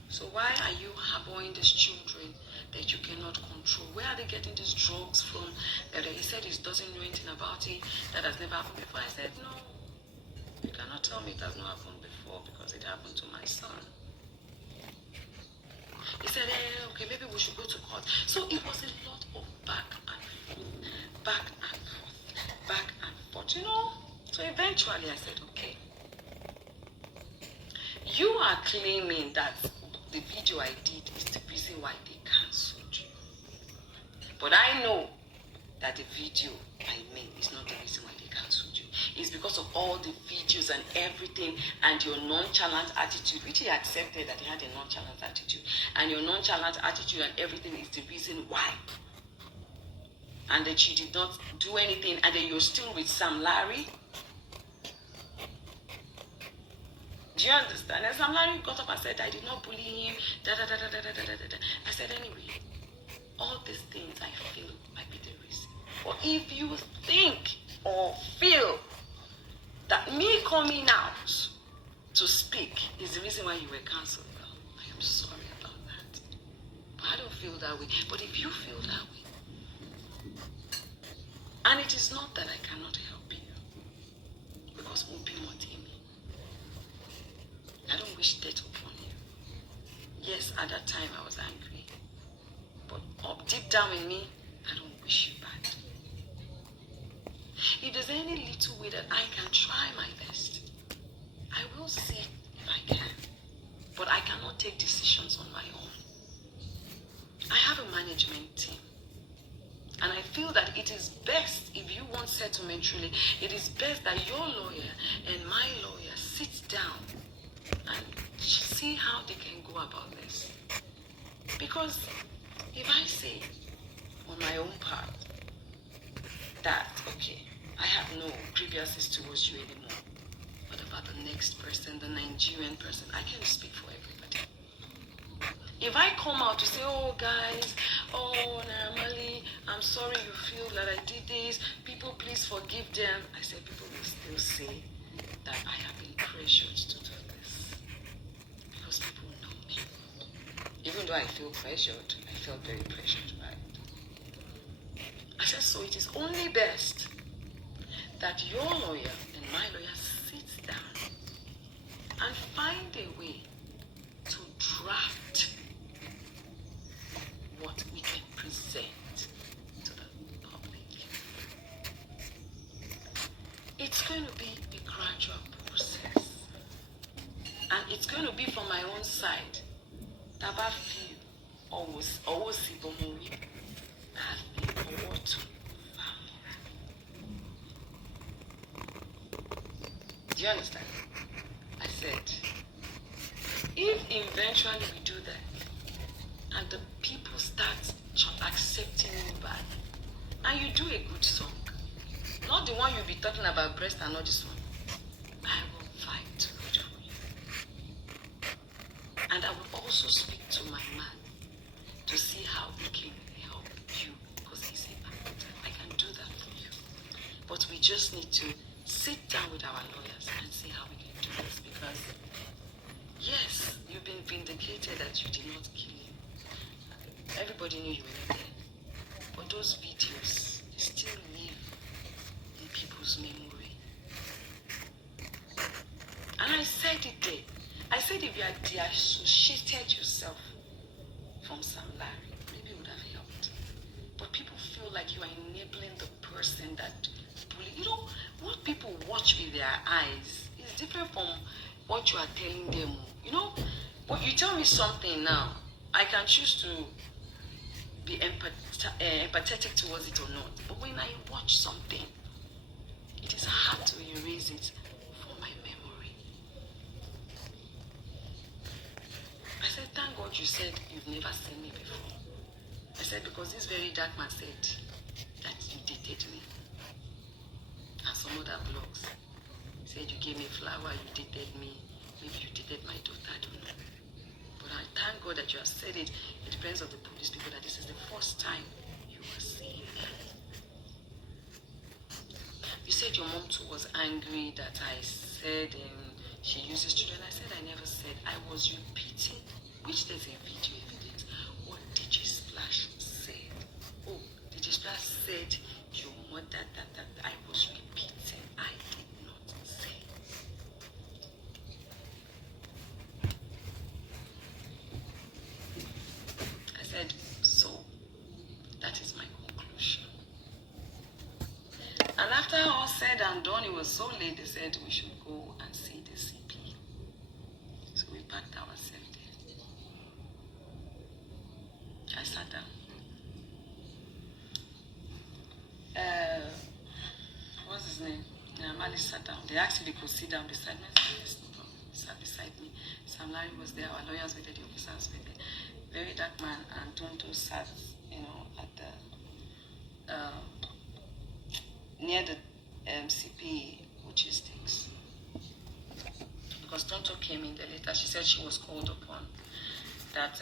So why are you harboring these children that you cannot control? Where are they getting these drugs from? That he said he doesn't know anything about it, that has never happened before. I said, no, you cannot tell me it has not happened before because it happened to my son. He said, okay, maybe we should go to court. So it was a lot of back and forth, back and forth, back and forth, you know. So eventually I said, okay, you are claiming that the video I did is the reason why they cancelled you. But I know that the video I made is not the reason why they cancelled you. It's because of all the videos and everything and your nonchalant attitude, which he accepted that he had a nonchalant attitude. And your nonchalant attitude and everything is the reason why. And that you did not do anything and then you're still with Sam Larry. Do you understand? And Sam Larry got up and said, I did not bully him, da da da da da da da da da. I said, anyway, all these things I feel might be the reason. Or if you think or feel that me coming out to speak is the reason why you were cancelled, well, I am sorry about that. But I don't feel that way. But if you feel that way, and it is not that I cannot help you, because I don't wish death upon you. Yes, at that time I was angry, but deep down in me, I don't wish you bad. If there's any little way that I can try my best, I will see if I can. But I cannot take decisions on my own. I have a management team. And I feel that it is best, if you want settlement truly, it is best that your lawyer and my lawyer sit down and see how they can go about this. Because if I say on my own part that, okay, I have no grievances towards you anymore, what about the next person, the Nigerian person? I can't speak for everybody. If I come out to say, oh guys, oh Naira Marley, I'm sorry you feel that I did this, people please forgive them, I said people will still say that I have been pressured to do this. Because people know me. Even though I feel pressured, I felt very pressured, right? I said, so it is only best that your lawyer and my lawyer sit down and find a way to draft what we can present to the public. It's going to be a gradual process. And it's going to be from my own side Taba fi ọwọ́ sí bọ́mọ wí. I fi ọwọ́ tún fàmù. Do you understand? I said, if eventually we do that, and the people start accepting you back, and you do a good song, not the one you'll be talking about breast and all this one, I will fight with you. And I will also speak to my man to see how we can help you, because he's a actor. I can do that for you. But we just need to sit down with our lawyers and see how we can do this, because yes, you've been vindicated that you did not kill him. Everybody knew you were not there. But those videos still live in people's memory. And I said it there. I said if you had deassociated yourself from Sam Larry, maybe it would have helped. But people feel like you are enabling the person that bully. You know, what people watch with their eyes is different from what you are telling them. You know, when you tell me something now, I can choose to be empathetic towards it or not. But when I watch something, it is hard to erase it from my memory. I said, thank God you said you've never seen me before. I said, because this very dark man said that you dated me. And some other blogs said you gave me flower, you dated me, maybe you dated my daughter, I don't know. But I thank God that you have said it. It depends on the police people that this is the first time you are saying that. You said your mom too was angry that I said she uses children. I said I never said. I was repeating, which there's a video evidence, what DJ Splash said. Oh, DJ Splash said your mother that I was repeating. I did not say. I said, so that is my conclusion. And after all said and done, it was so late, they said we should go and see the CP. So we packed ourselves there. I sat down. What's his name? Naira Marley sat down. They asked if they could sit down beside me. I said, yes, no problem. He sat beside me. Sam Larry was there, our lawyers were there, the officers were there. Very dark man, and Tonto sat, at the near the CP logistics. Because Tonto came in there later. She said she was called upon. That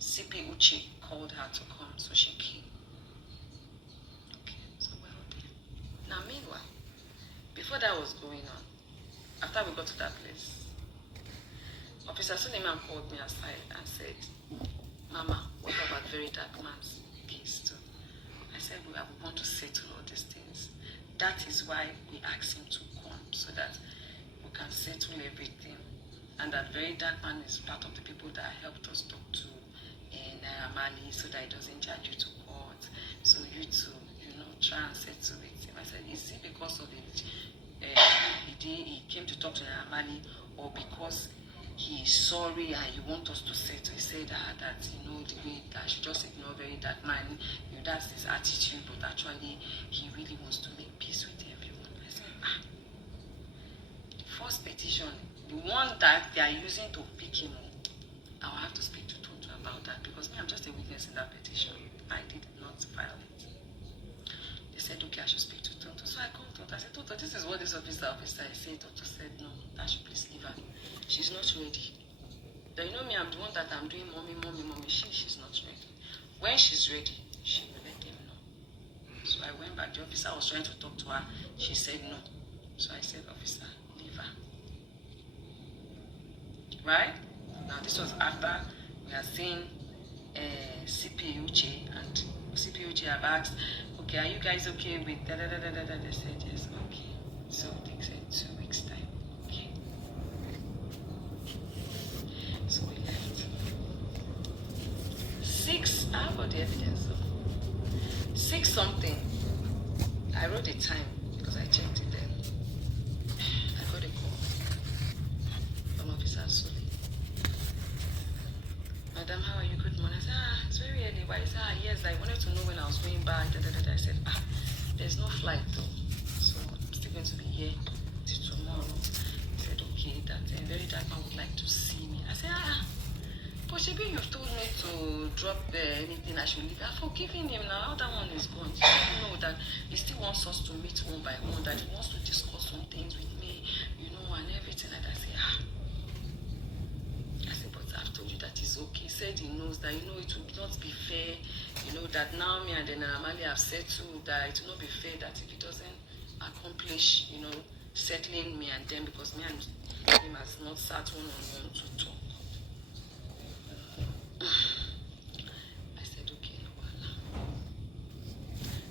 CP Uche called her to come, so she came. Okay, so well then. Now meanwhile, before that was going on, after we got to that place, Officer Suleiman called me aside and said, Mama, what about very dark man's case too? I said, we want to settle all these things. That is why we asked him to come, so that we can settle everything. And that very dark man is part of the people that helped us talk to Naira Marley, so that he doesn't charge you to court. So you too, try and settle with him. I said, is it because of it? He came to talk to Naira Marley, or because he is sorry and you want us to settle? He said that the way that I should just ignore very dark man, that's his attitude, but actually he really wants to make peace with everyone. I said, the first petition, the one that they are using to pick him up, I'll have to speak to Tonto about that, because me, I'm just a witness in that petition. I did not file it. They said, okay, I should speak to Tonto. So I called Tonto. I said, Tonto, this is what this officer said. Tonto said, no, I should please leave her. She's not ready. But me, I'm the one that I'm doing mommy. She's not ready. When she's ready, she will let them know. So I went back. The officer was trying to talk to her. She said no. So I said, officer, leave her. Right? Now this was after we had seen CP Uche, and CP Uche have asked, okay, are you guys okay with da da da da da da? They said yes, okay. So they said 2 weeks time. Okay. So we left. 6, I got the evidence of 6 something. I wrote the time because I checked it then. I got a call from Officer Sule. I said, it's very early. But he said, yes, I wanted to know when I was going back. I said, there's no flight though. So I'm still going to be here till tomorrow. He said, okay, that a very dark man would like to see me. I said, but Shebi, you've told me to drop anything I should leave. I've forgiven him now. That one is gone. So you know that he still wants us to meet one by one, that he wants to discuss some things with me, and everything. And I said, but I've told you that it's okay. He said he knows that, it would not be fair, that now me and Naira Marley have settled, that it will not be fair that if he doesn't accomplish, settling me and them, because me and him has not sat one-on-one to talk. I said, okay, no wahala.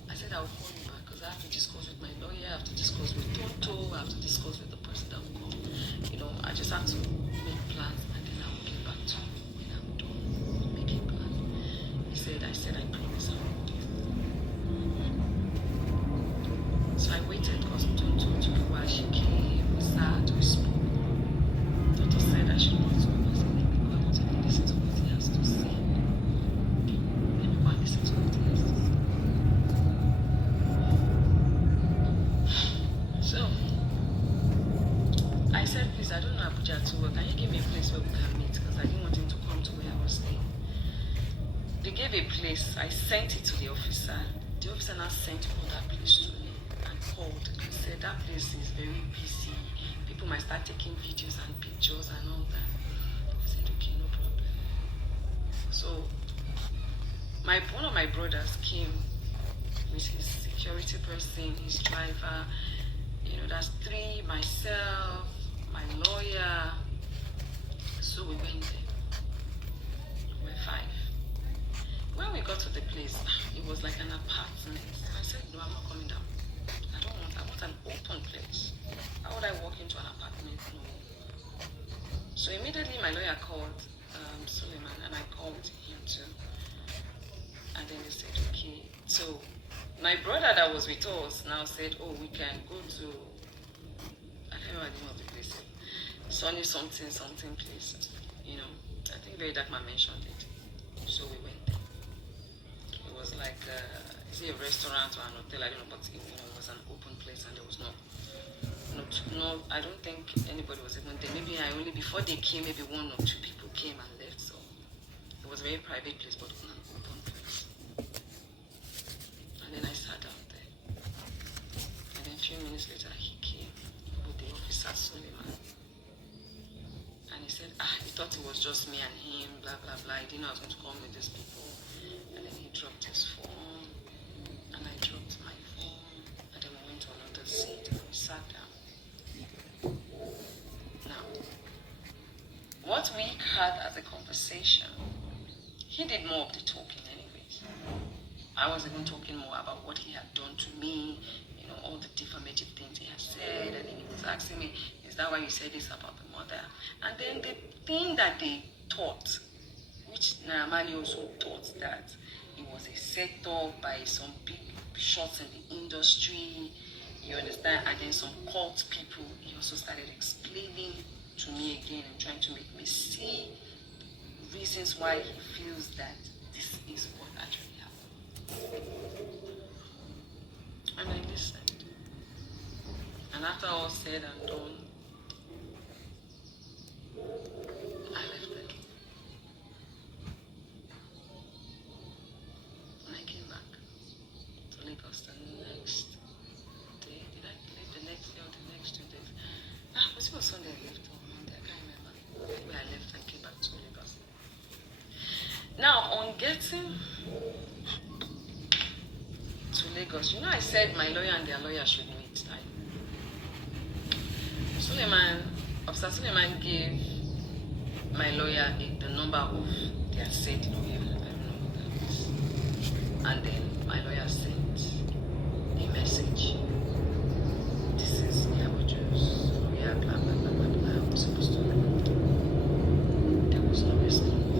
I said, I'll call you back because I have to discuss with my lawyer, I have to discuss with Tonto, I have to discuss with the person that will come. I just have to make plans and then I will get back to you when I'm done making plans. He said, I promise I will do it. So I waited because Tonto took a while. She came, we sat, we spoke. Tonto said I should not talk. I said, let me go out and listen to what he has to say. Let me go and listen to what he has to say. So I said, please, I don't know Abuja too well. Can you give me a place where we can meet? Because I didn't want him to come to where I was staying. They gave a place. I sent it to the officer. The officer now sent all that place to me and called and said that place is very busy. People might start taking videos and pictures and all that. I said, okay, no problem. So one of my brothers came with his security person, his driver. That's 3, myself, my lawyer. So we went there. We were 5. When we got to the place, it was like an apartment. I said, no, I'm not coming down. I want an open place. How would I walk into an apartment? No. So immediately my lawyer called Suleiman and I called him too. And then he said, okay. So my brother that was with us now said, we can go to, I don't know the name of the place, Sunny something place. I think Very Dark Man mentioned it. So we went there. It was like, is it a restaurant or an hotel? I don't know, but it was an open place and there was no, I don't think anybody was even there. Maybe before they came, maybe 1 or 2 people came and left. So it was a very private place, but an open place. And then I sat down there. And then a few minutes later, he came with the officer, Suleiman. And he said, he thought it was just me and him, blah, blah, blah. He didn't know I was going to come with these people. And then he dropped his phone. And I dropped my phone. And then we went to another seat and we sat down. Now, what we had as a conversation, he did more of the talking anyways. I was even talking more about what he had done to me, all the defamative things he had said, and then he was asking me, is that why you said this about the mother? And then the thing that they taught, which Naira Marley also taught, that it was a setup by some big shots in the industry, you understand, and then some cult people, he also started explaining to me again and trying to make me see reasons why he feels that this is what actually happened. And I listened. And after all said and done, I left them. And I came back to Lagos the next day. Did I leave the next day or the next 2 days? Was it Sunday I left or Monday? I can't remember. Anyway, I left and came back to Lagos. Now, on getting to Lagos, I said my lawyer and their lawyer should meet. Officer Suleiman gave my lawyer the number of their said lawyer. I don't know who that is. And then my lawyer sent a message. This is Ojo's lawyer, blah, blah, blah, blah, blah. I was supposed to know. There was no response.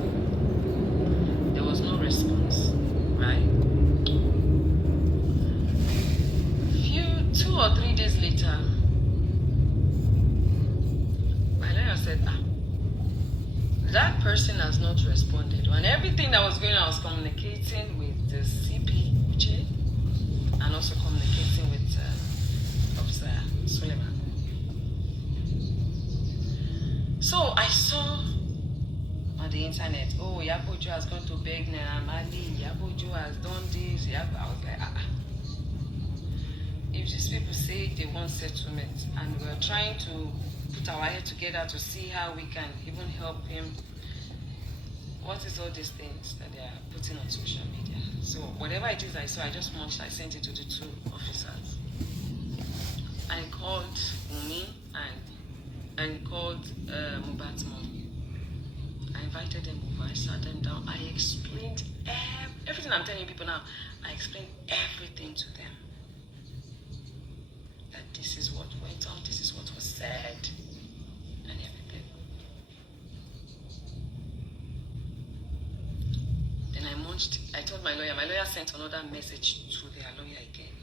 There was no response, right? 2 or 3 days later, my lawyer said, that person has not responded. And every everything that was going on, I was communicating with the CP, Uche, and also communicating with Officer Suleiman. So I saw on the internet, oh, Iyabo Ojo has gone to beg Naira Marley, Iyabo Ojo has done this, I was like, If these people say they want settlement and we're trying to put our head together to see how we can even help him, what is all these things that they are putting on social media? So whatever it is I saw, I just munched, I sent it to the two officers. I called Umi and called Mohbad's mom. I invited them over, I sat them down, I explained everything I'm telling people now. I explained everything to them. That this is what went on, this is what was said, and everything. Then I told my lawyer sent another message to their lawyer again.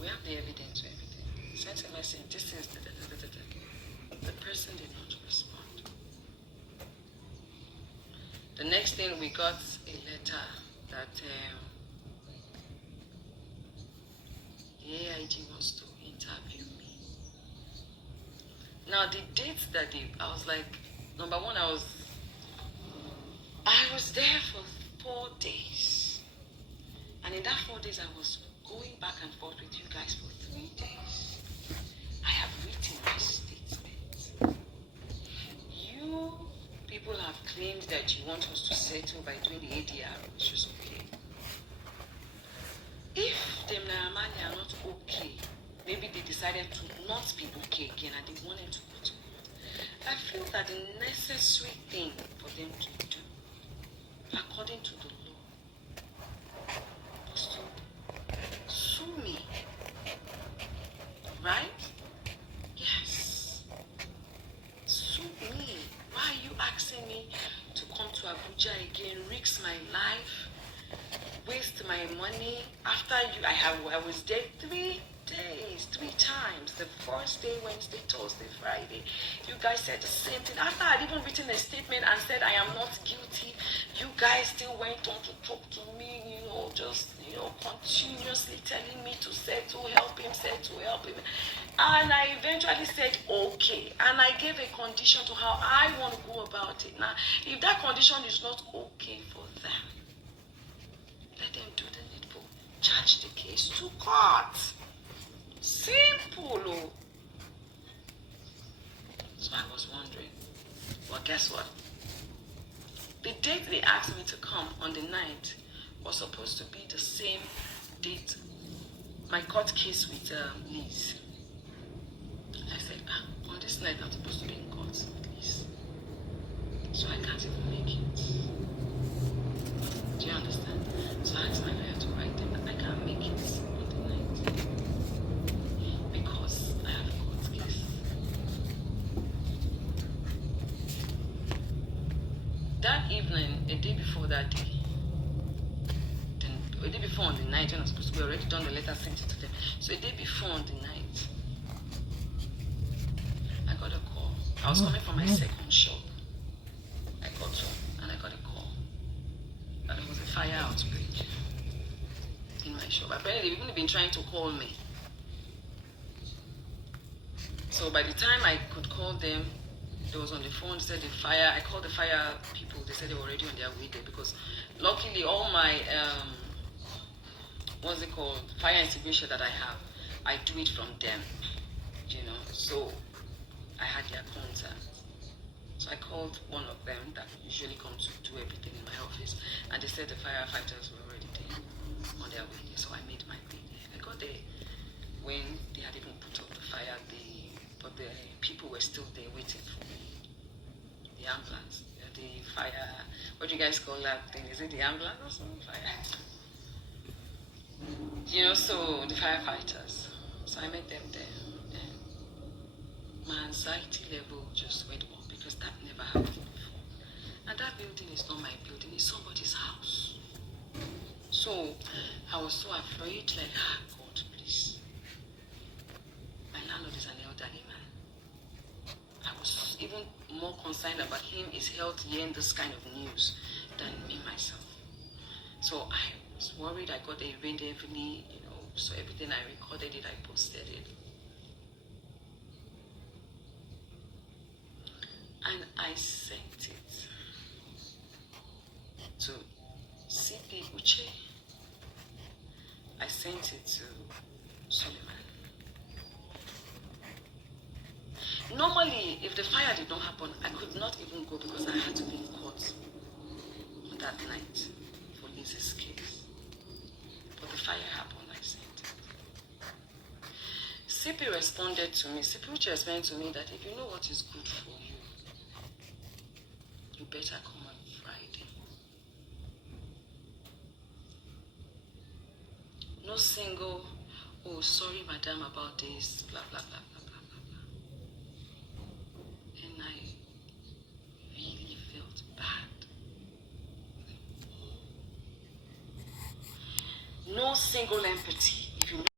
We have the evidence to everything. Sent a message, this is the person did not respond. The next thing, we got a letter that the AIG wants to interview me. Now the dates that I was like, number one, I was there for 4 days. And in that 4 days, I was going back and forth with you guys for 3 days. I have written my statement. You people have claimed that you want us to settle by doing the ADR, which is okay. If the Naira Marley are not okay, maybe they decided to not be okay again and they wanted to go to court, I feel that the necessary thing for them to do, according to the law, was to sue me. Right? Yes. Sue me. Why are you asking me to come to Abuja again, risk my life, waste my money? After I was there 3 days, 3 times. The first day, Wednesday, Thursday, Friday. You guys said the same thing. After I'd even written a statement and said I am not guilty, you guys still went on to talk to me, just continuously telling me to settle, help him. And I eventually said okay. And I gave a condition to how I want to go about it. Now, if that condition is not okay for them, let them do the needful. Charge the case to court. Simple. Oh. So I was wondering. Well, guess what? The date they asked me to come on the 9th was supposed to be the same date my court case with Liz. I said, on this night I'm supposed to be in court with Liz. So I can't even make it. Do you understand? So I asked my lawyer to write them that I can't make it on the 9th because I have a court case. That evening, a day before that day, a day before on the 9th, when I was supposed to be already done the letter, sent it to them. So a day before on the 9th, I got a call. I was coming from my second shop. I got home and I got a call that there was a fire outbreak in my shop. Apparently, they've even been trying to call me. So by the time I could call them, they was on the phone, said the fire. I called the fire people. They said they were already on their way there because luckily all my fire extinguisher that I have, I do it from them, so I had their contact. So I called one of them that usually comes to do everything in my office, and they said the firefighters were already there on their way there. So I made my way there. I got there when they had even put up the fire, but the people were still there waiting for me. The ambulance, the fire, what do you guys call that thing? Is it the ambulance or something? Fire. So the firefighters. So I met them there. And my anxiety level just went up because that never happened before. And that building is not my building, it's somebody's house. So I was so afraid, like, God, please. My landlord is an elderly man. I was even more concerned about him, his health, hearing this kind of news. So I was worried. I got it rained heavily, so everything I recorded it, I posted it. And I sent it to CP Uche. I sent it to Suleiman. Normally, if the fire did not happen, I could not even go because I had to be in court that night for Lizzie's case. But the fire happened, I sent it. CP responded to me. CP Uche responded to me that if you know what is good for you, you better come on Friday. No single, oh, sorry, madam, about this, blah, blah, blah, blah, blah, blah, blah. And I really felt bad. No single empathy. If you